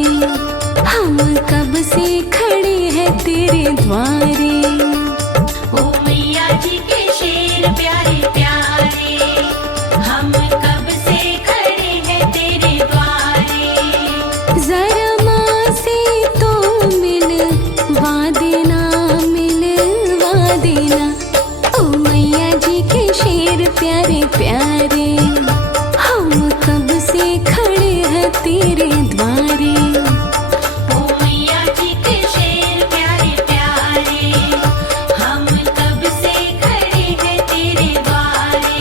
हम कब से खड़े हैं तेरे द्वारे। ओ मैया जी के शेर प्यारे प्यारे, हम कब से खड़े हैं तेरे द्वारे। जरा माँ से तो मिलवा देना, मिलवा देना। ओ मैया जी के शेर प्यारे प्यारे, हम कब से खड़े हैं तेरे द्वारे। ओ मैया जी के शेर प्यारे प्यारे, हम कब से खड़े हैं तेरे द्वारे।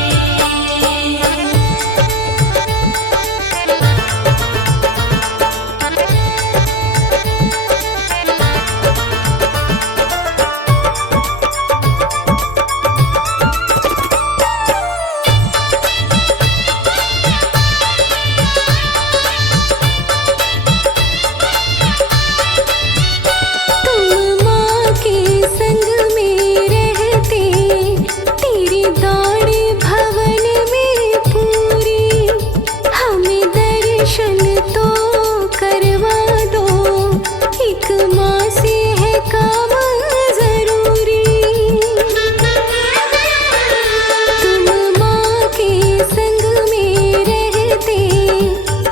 तुम माँ के संग में रहते, तेरी दौड़ भवन में पूरी। हमें दर्शन तो करवा दो, एक माँ से है काम जरूरी। तुम माँ के संग में रहते,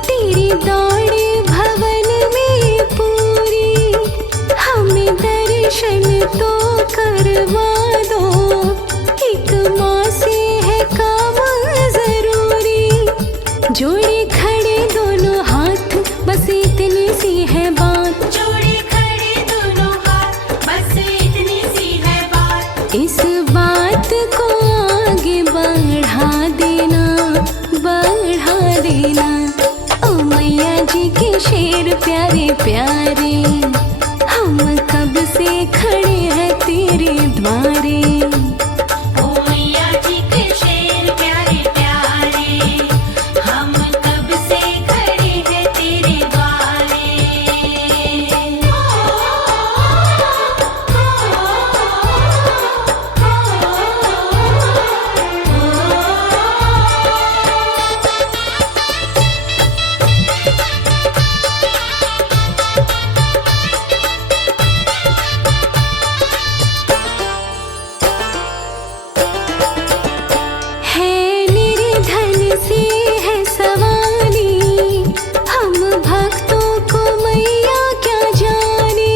तेरी दौड़ भवन में पूरी। हमें दर्शन तो करवा दो, एक माँ से है काम जरूरी। जोड़े खड़े दोनों हाथ, बस इतनी सी है बात। जोड़े खड़े दोनों हाथ, बस इतनी सी है बात। इस बात को आगे बढ़ा देना, बढ़ा देना। ओ मैया जी के शेर प्यारे प्यारे, हम कब से खड़े हैं तेरे द्वारे। ओ मैया जी के शेर प्यारे प्यारे, हम कब से खड़े हैं तेरे द्वारे। है निर्धन से है सवाली, हम भक्तों को मैया क्या जाने।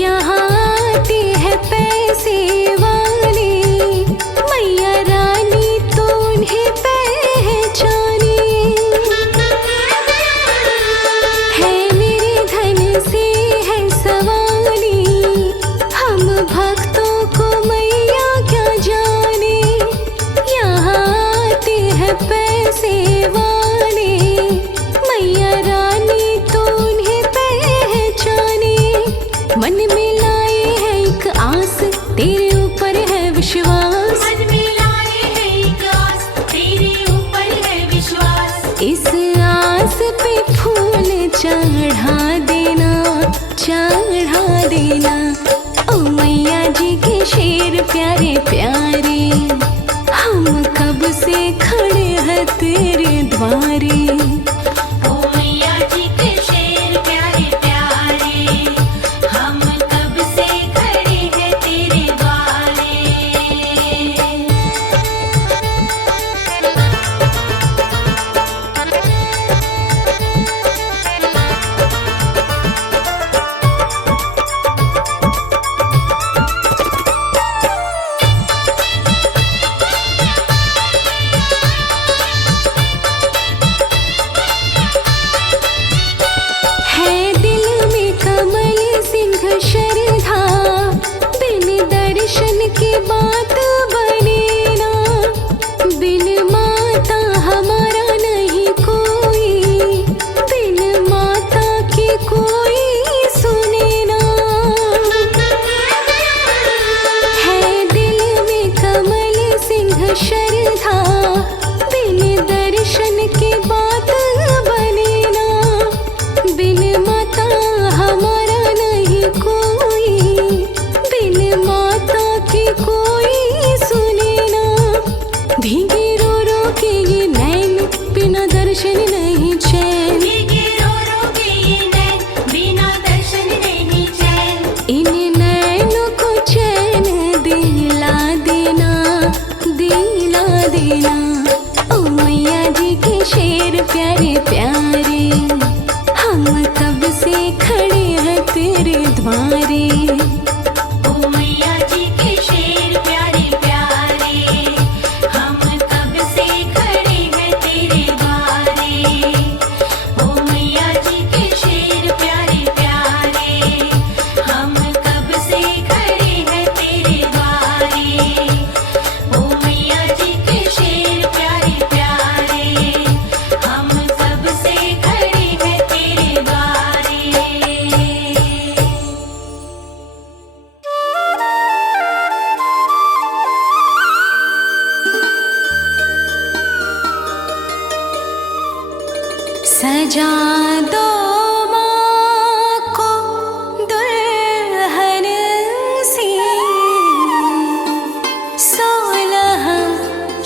यहाँ आते हैं पैसे वाले, मैया रानी तो उन्हें पहचाने। है निर्धन से है सवाली, हम भक्तों को मैया क्या जाने। यहाँ आते हैं पैसे वाले, मैया रानी तो उन्हें पहचाने। मन में लाए है एक आस, तेरे ऊपर है विश्वास। मन में लाए हैं एक आस, तेरे ऊपर है विश्वास। इस आस पे फूल चढ़ा देना, चढ़ा देना। ओ मैया जी के शेर प्यारे प्यारे, हम कब से खड़े हैं तेरे द्वारे। ओ मैया जी के शेर प्यारे प्यारे, हम कब से खड़े हैं तेरे द्वारे। भीगे रो रो के ये नैन, बिना दर्शन नहीं सजा दो माँ को दुल्हन सी, 16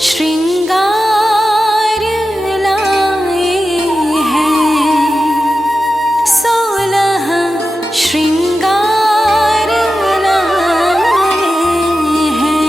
श्रृंगार लाए हैं, 16 श्रृंगार लाए हैं।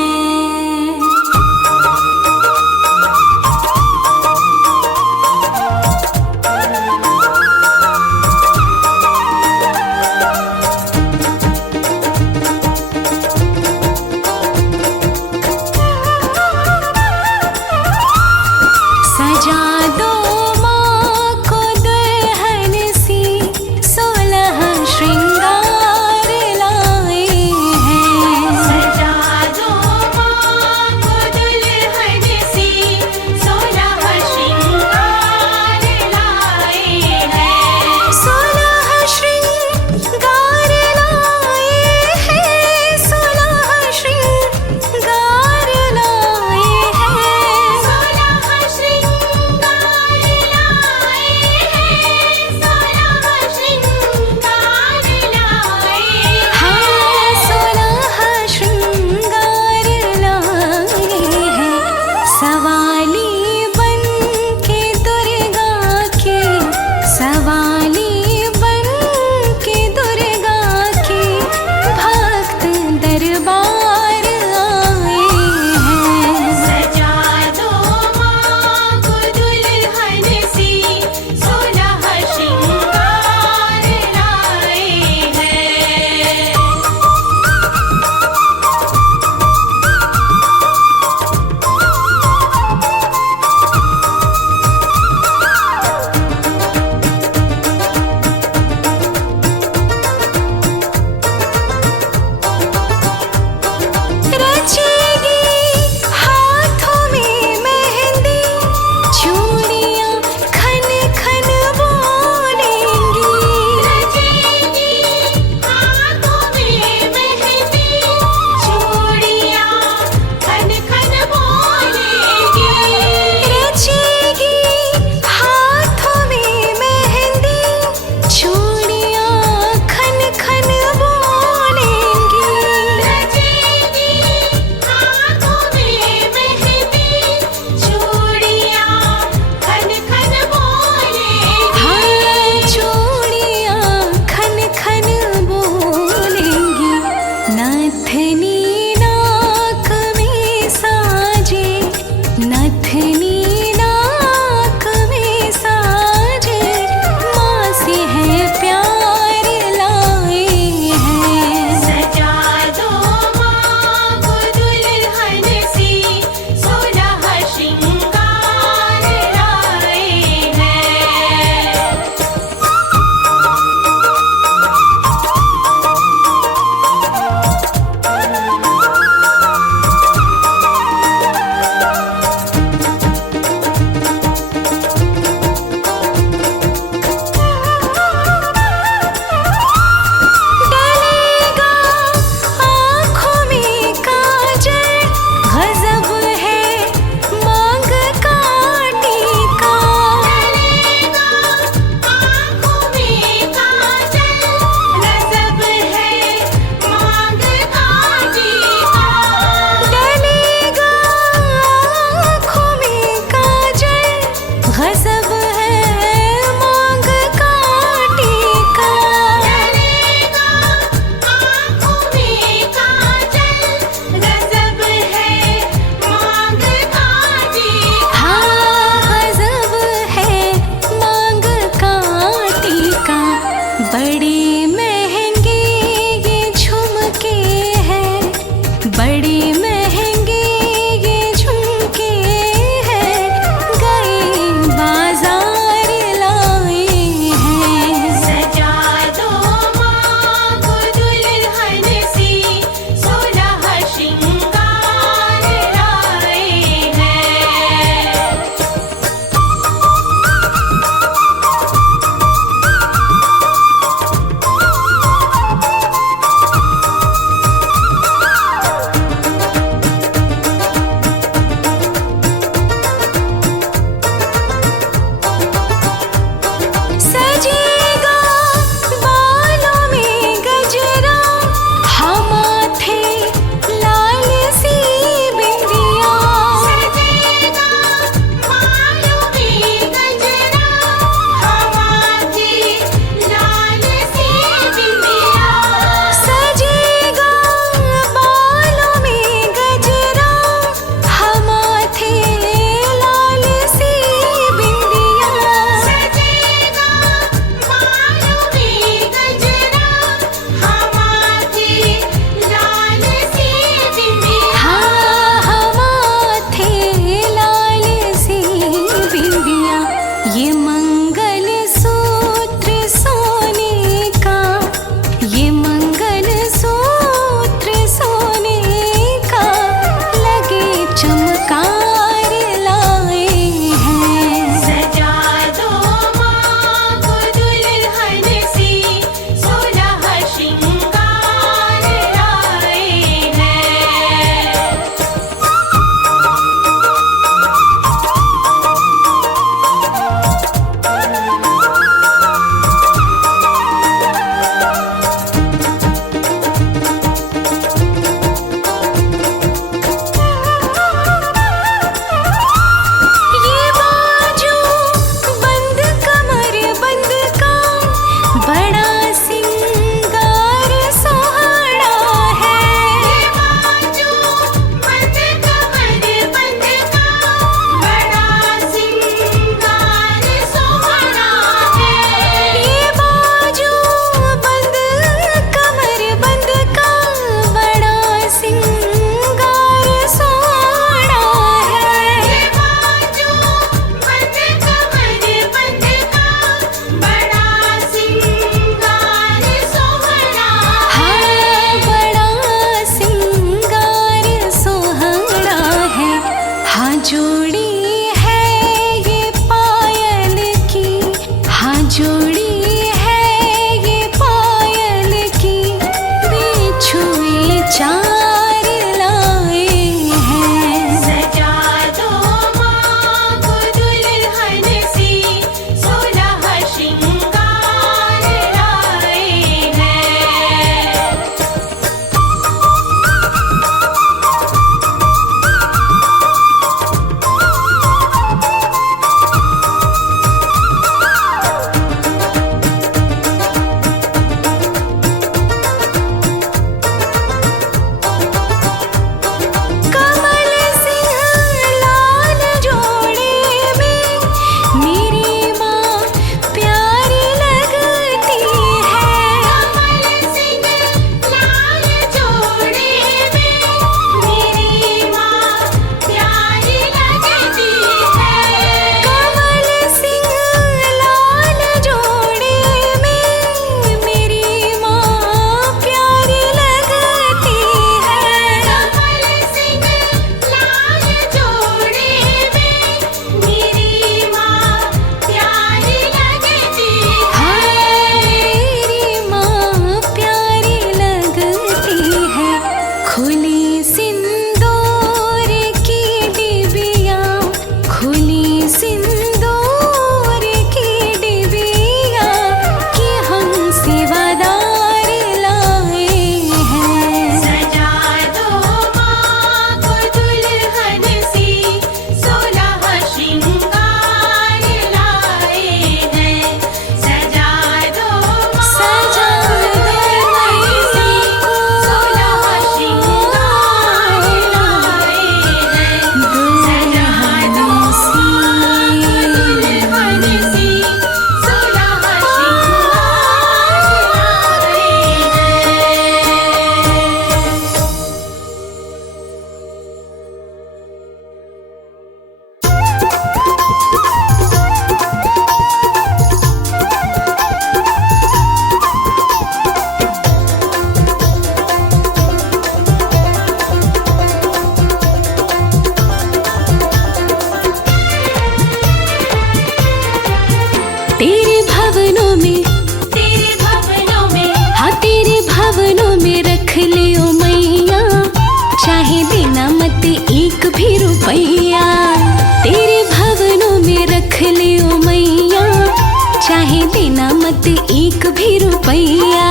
मत एक भी रुपैया।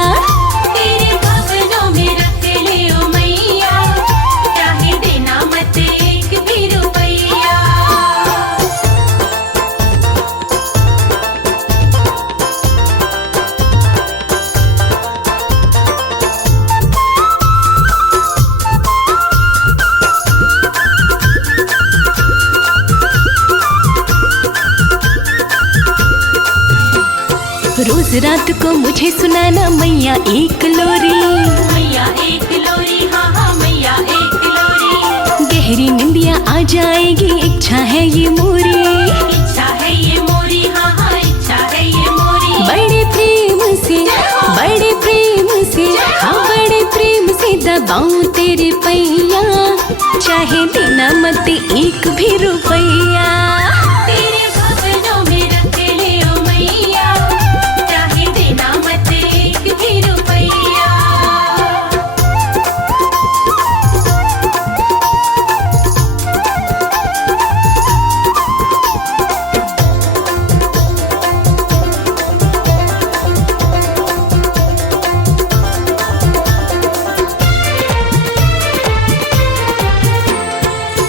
तेरे भवनों में रख ले ओ मैया, चाहे देना मत एक भी रुपैया। रोज रात को मुझे सुनाना मैया एक लोरी। मैया एक लोरी, हाँ हाँ मैया एक लोरी। गहरी निंदिया आ जाएगी, इच्छा है ये मोरी। इच्छा है ये मोरी, हाँ हाँ इच्छा है ये मोरी। बड़े प्रेम से, बड़े प्रेम से, हाँ बड़े प्रेम से दबाऊं तेरे पैया, चाहे देना मत एक भी रुपैया। तेरे भवनों में रख ले ओ मैया, चाहे देना मत एक भी रुपैया।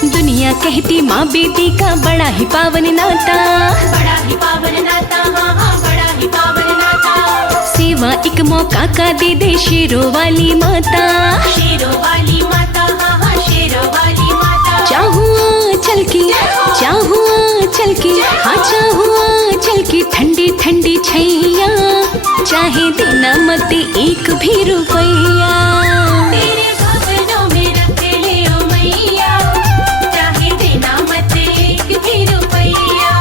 दुनिया कहती माँ बेटी का बड़ा ही पावन नाता। बड़ा ही पावन नाता, हाँ हाँ बड़ा ही पावन नाता। सेवा एक मौका का दे दे शेरों वाली माता। शेरों वाली माता, हाँ हाँ शेरों वाली माता। चाहूँ चल की, चाहूँ चल की, हाँ चाहूँ चल की ठंडी ठंडी छैया, चाहे देना मत एक भी रुपैया। तेरे भवनों में रख ले ओ मैया, चाहे देना मत एक भी रुपैया।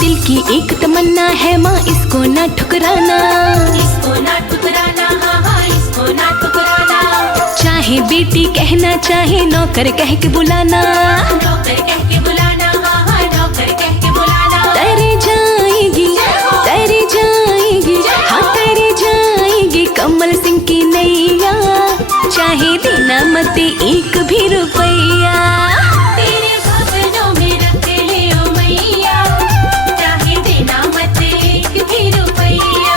दिल की एक तमन्ना है माँ, इसको ना ठुकराना। इसको ना ठुकराना, हाँ हाँ इसको ना ठुकराना। चाहे बेटी कहना, चाहे नौकर कह के बुलाना। नौकर कह के बुलाना, हाँ हाँ नौकर कह के बुलाना। तर जाएगी, तर जाएगी, हाँ तर जाएगी कमल सिंह की नैया, चाहे देना मत एक भी रुपैया। तेरे भवनों में रख ले ओ मैया, चाहे देना मत एक भी रुपैया।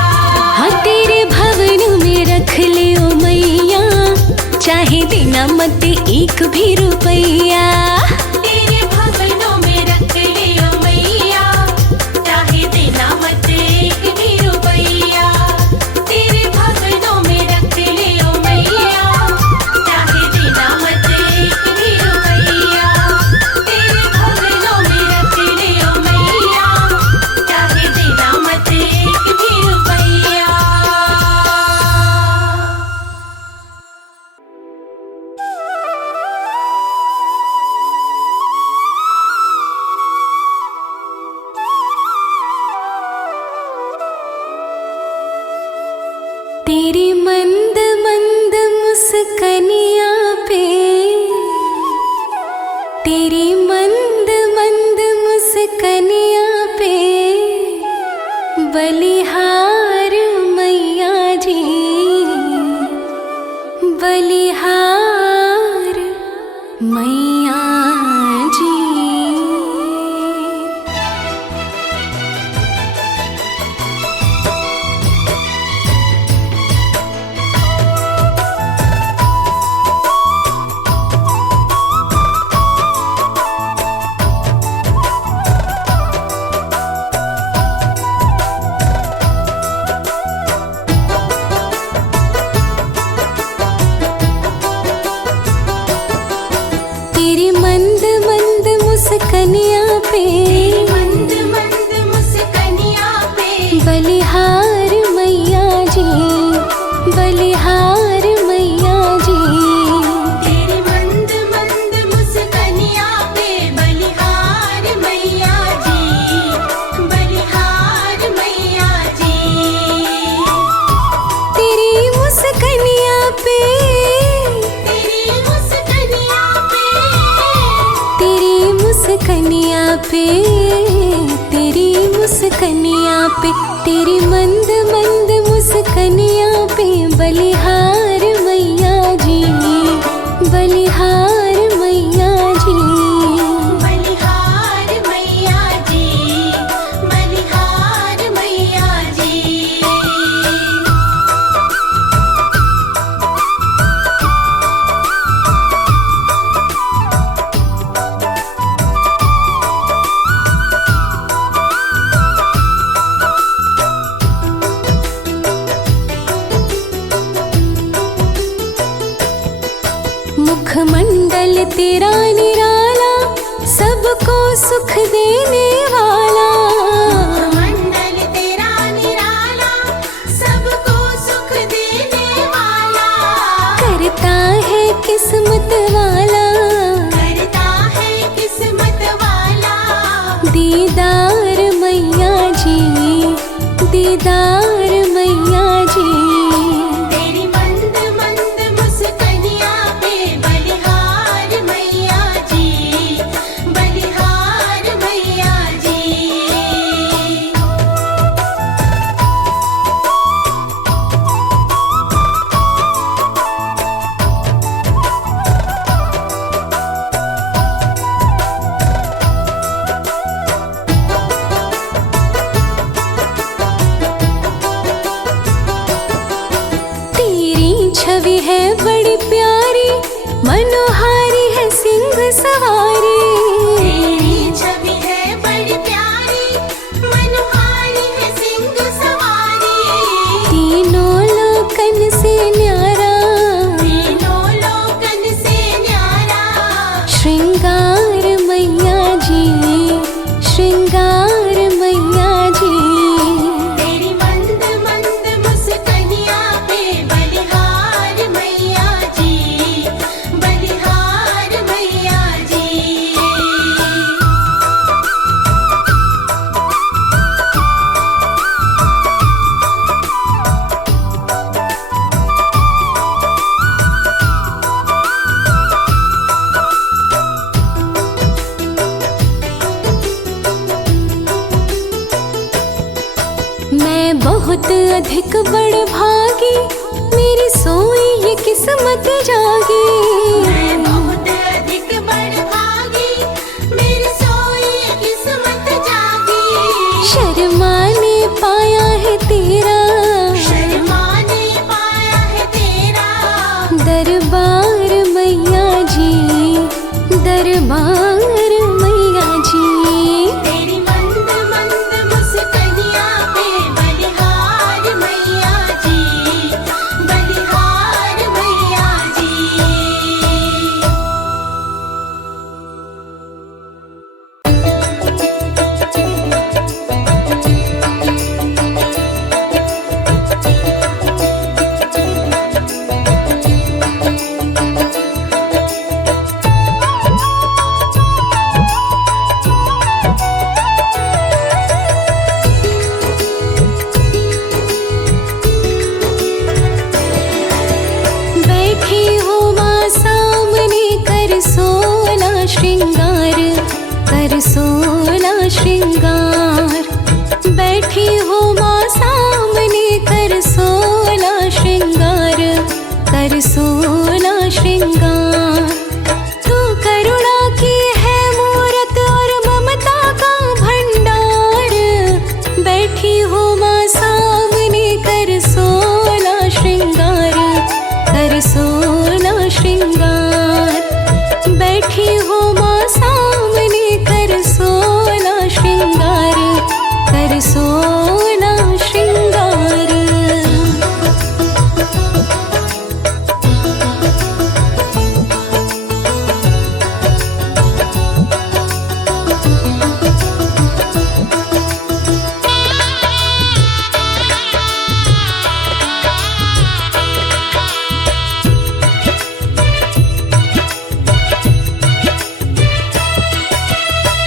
हाँ तेरे भवन में रख ले ओ मैया, चाहे देना मत एक भी रुपैया। तेरे भवनों में रख ले ओ मैया, चाहे देना मत एक भी रुपैया। तेरे भवनों में रख ले ओ मैया, चाहे देना मत एक भी रुपैया। तेरे भवनों में रख ले ओ मैया, चाहे देना मत एक भी रुपैया। तेरी मंद मंद मुस्कनिया पे, तेरी मंद मंद मुस्कनिया पे, बलिहार मैया जी, बलिहार मैया जी। तेरी मंद मंद मुस्कनिया पे, मंद मंद मुस्कनिया पे, बलिहार मैया जी, बलिहार मैया जी। तेरी मंद मंद मुस्कनिया पे, बलिहार मैया जी, बलिहार मैया जी। तेरी मुस्कनिया पे, तेरी मुस्कनिया पे, तेरी मुस्कनिया मुस्कनिया पे, तेरी मुस्कनिया पे, तेरी मंद मंद मुस्कनिया पे बलिहार मैया जी, बलिहार मैया जी। बलिहार मैया जी, बलिहार मैया जी। मुखमंडल तेरा निराला, सबको सुख देने वाला। मंडल तेरा निराला, सबको सुख देने वाला। करता है किस्मत वाला, करता है किस्मत वाला। दीदार मैया जी, दीदार मैया जी। तेरी मंद मंद मुस्कनिया पे बलिहार मैया जी, बलिहार मैया जी। तेरी छवि है बड़ी प्यारी, मनोहारी है सिंह सवारी। तेरी छवि है बड़ी प्यारी, मनोहारी है सिंह सवारी। तीनों लोकन से न्यारा, तीनों लोकन से न्यारा। श्रृंगार मैया जी, श्रृंगार मैया जी। तेरी मंद मंद मुस्कनिया पे बलिहार मैया जी, बलिहार मैया जी। मैं बहुत अधिक बड़ भागी, मेरी सोई ये किस्मत जागी। मैं बहुत अधिक बड़ भागी, मेरी सोई किस्मत जागी। शर्मा ने पाया है तेरा, शर्मा ने पाया है तेरा। दरबार मैया जी, दरबार मैया जी। तेरी मंद मंद मुस्कनिया पे बलिहार मैया जी, बलिहार मैया जी। बैठी हो माँ सामने कर सोला श्रृंगार, कर सोला श्रृंगार। बैठी हो माँ सामने कर सोला श्रृंगार, कर सोला श्रृंगार। तू करुणा की है मूरत और ममता का भंडार। बैठी हो माँ सामने कर सोला श्रृंगार, कर सोला श्रृंगार। बैठी हो माँ सामने कर सोला श्रृंगार, कर सोला श्रृंगार।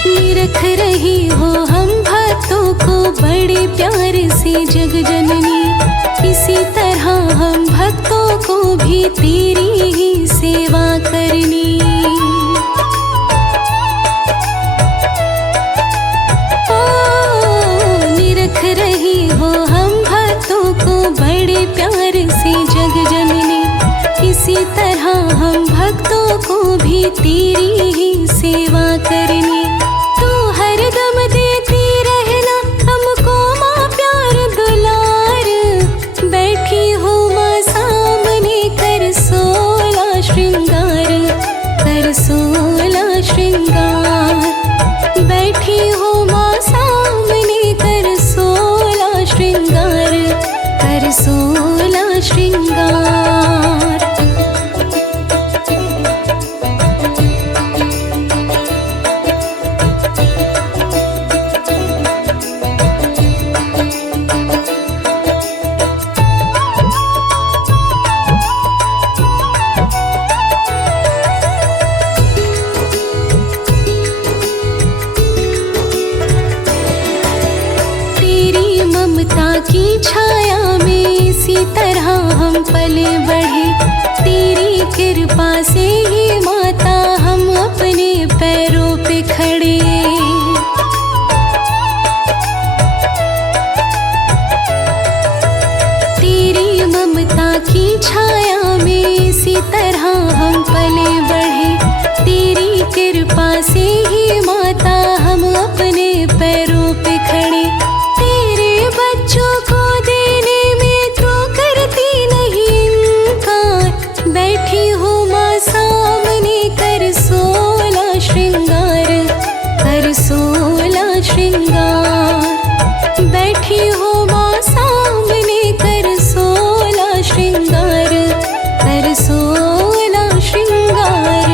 निरख रही हो हम भक्तों को बड़े प्यार से जग जननी। इसी तरह हम भक्तों को भी तेरी ही सेवा करनी। से जग जननी, इसी तरह हम भक्तों को भी तेरी ही सेवा करनी। तू हरदम देती रहना हमको माँ प्यार दुलार, बैठी हो माँ सामने कर 16 श्रृंगार, कर 16 श्रृंगार। बैठी हो माँ सामने कर 16 श्रृंगार, कर 16 श्रृंगार। तेरी ममता की छाया में इसी तरह हम पले बढ़े, तेरी कृपा से ही माता हम अपने पैरों पे खड़े। तेरी ममता की छाया में इसी तरह हम पले बढ़े, तेरी कृपा से ही माता हम अपने पैरों पे खड़े। तेरे बच्चों को देने में तो करती नहीं इनकार, बैठी हो माँ सामने कर 16 श्रृंगार, कर 16 श्रृंगार। बैठी हो माँ सामने कर 16 श्रृंगार, कर 16 श्रृंगार।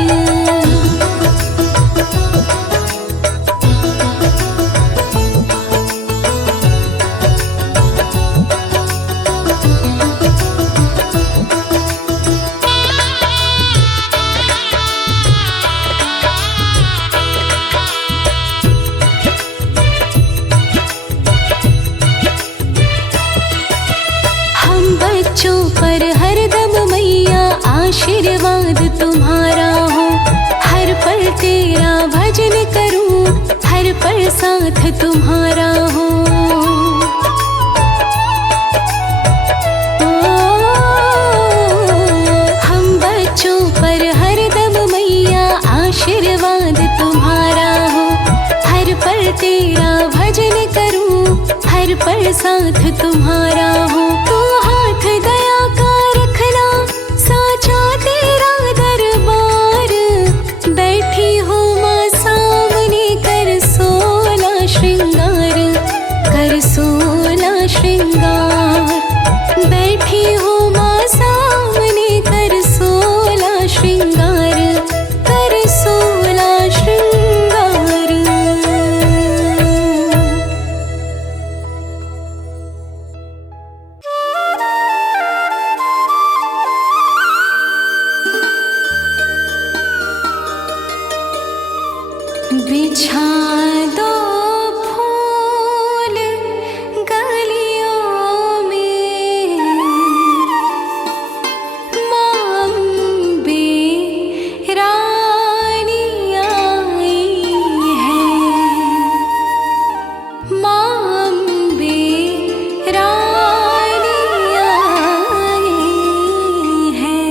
हम बच्चों पर हरदम मैया आशीर्वाद तुम्हारा हो, हर पल तेरा भजन करूं, हर पल साथ तुम्हारा हो। हम बच्चों पर हरदम मैया आशीर्वाद तुम्हारा हो, हर पल तेरा भजन करूं, हर पल साथ तुम्हारा हो। तू हाथ दया का रखना, साचा तेरा दरबार, बैठी हो माँ सामने कर 16 श्रृंगार, कर 16 श्रृंगार। बैठी हो माँ सामने कर 16 श्रृंगार, कर 16 श्रृंगार। बिछा दो फूल गलियों में, माँ अम्बे रानी आई है, माँ अम्बे रानी आई है।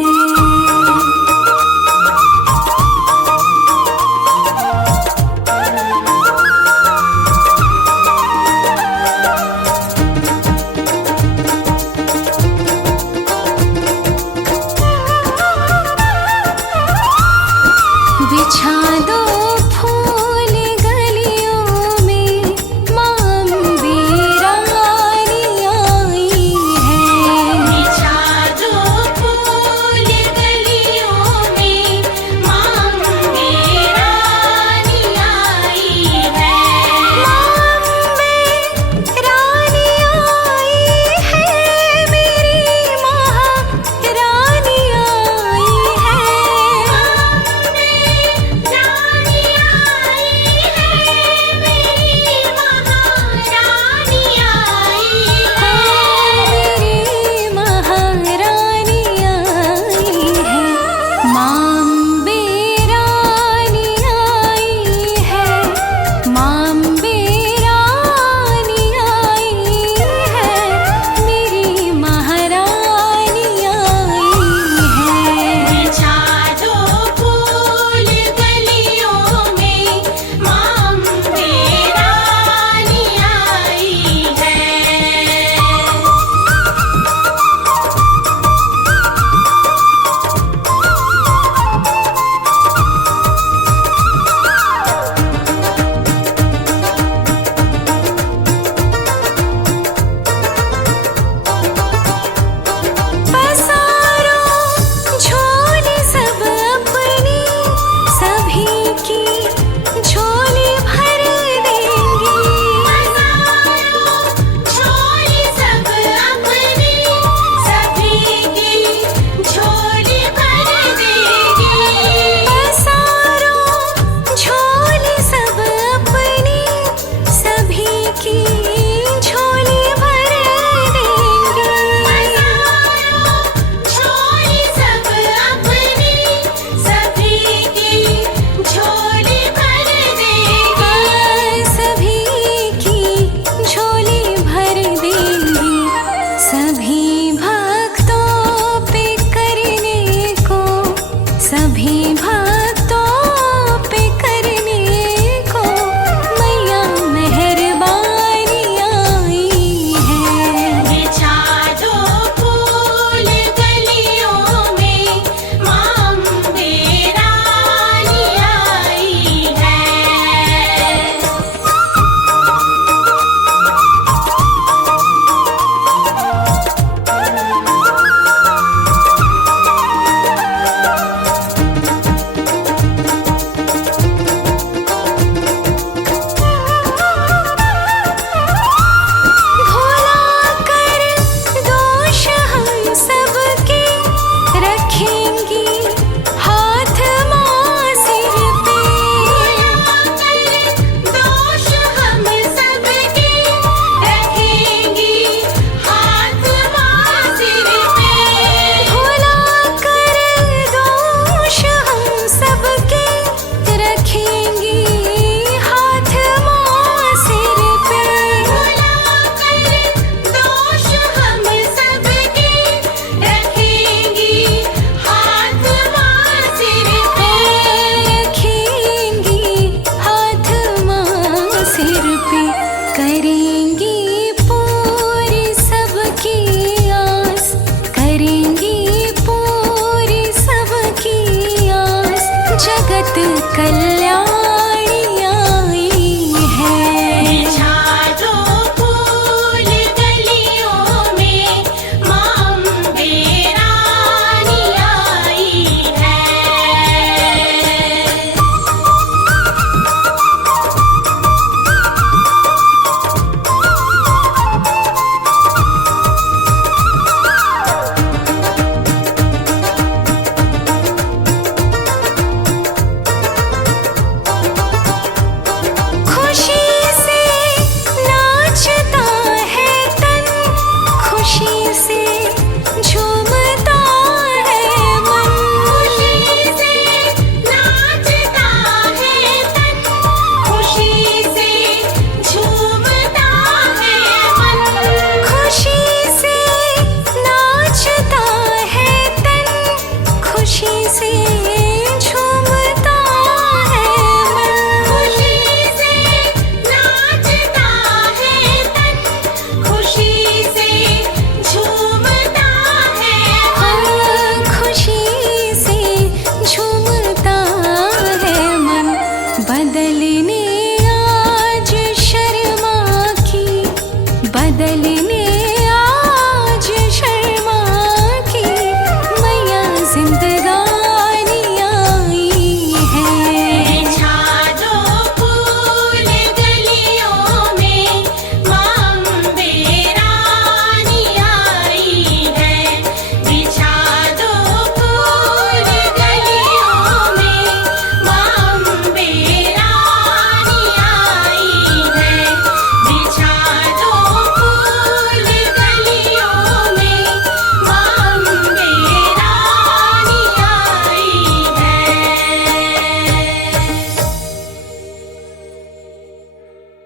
बदलने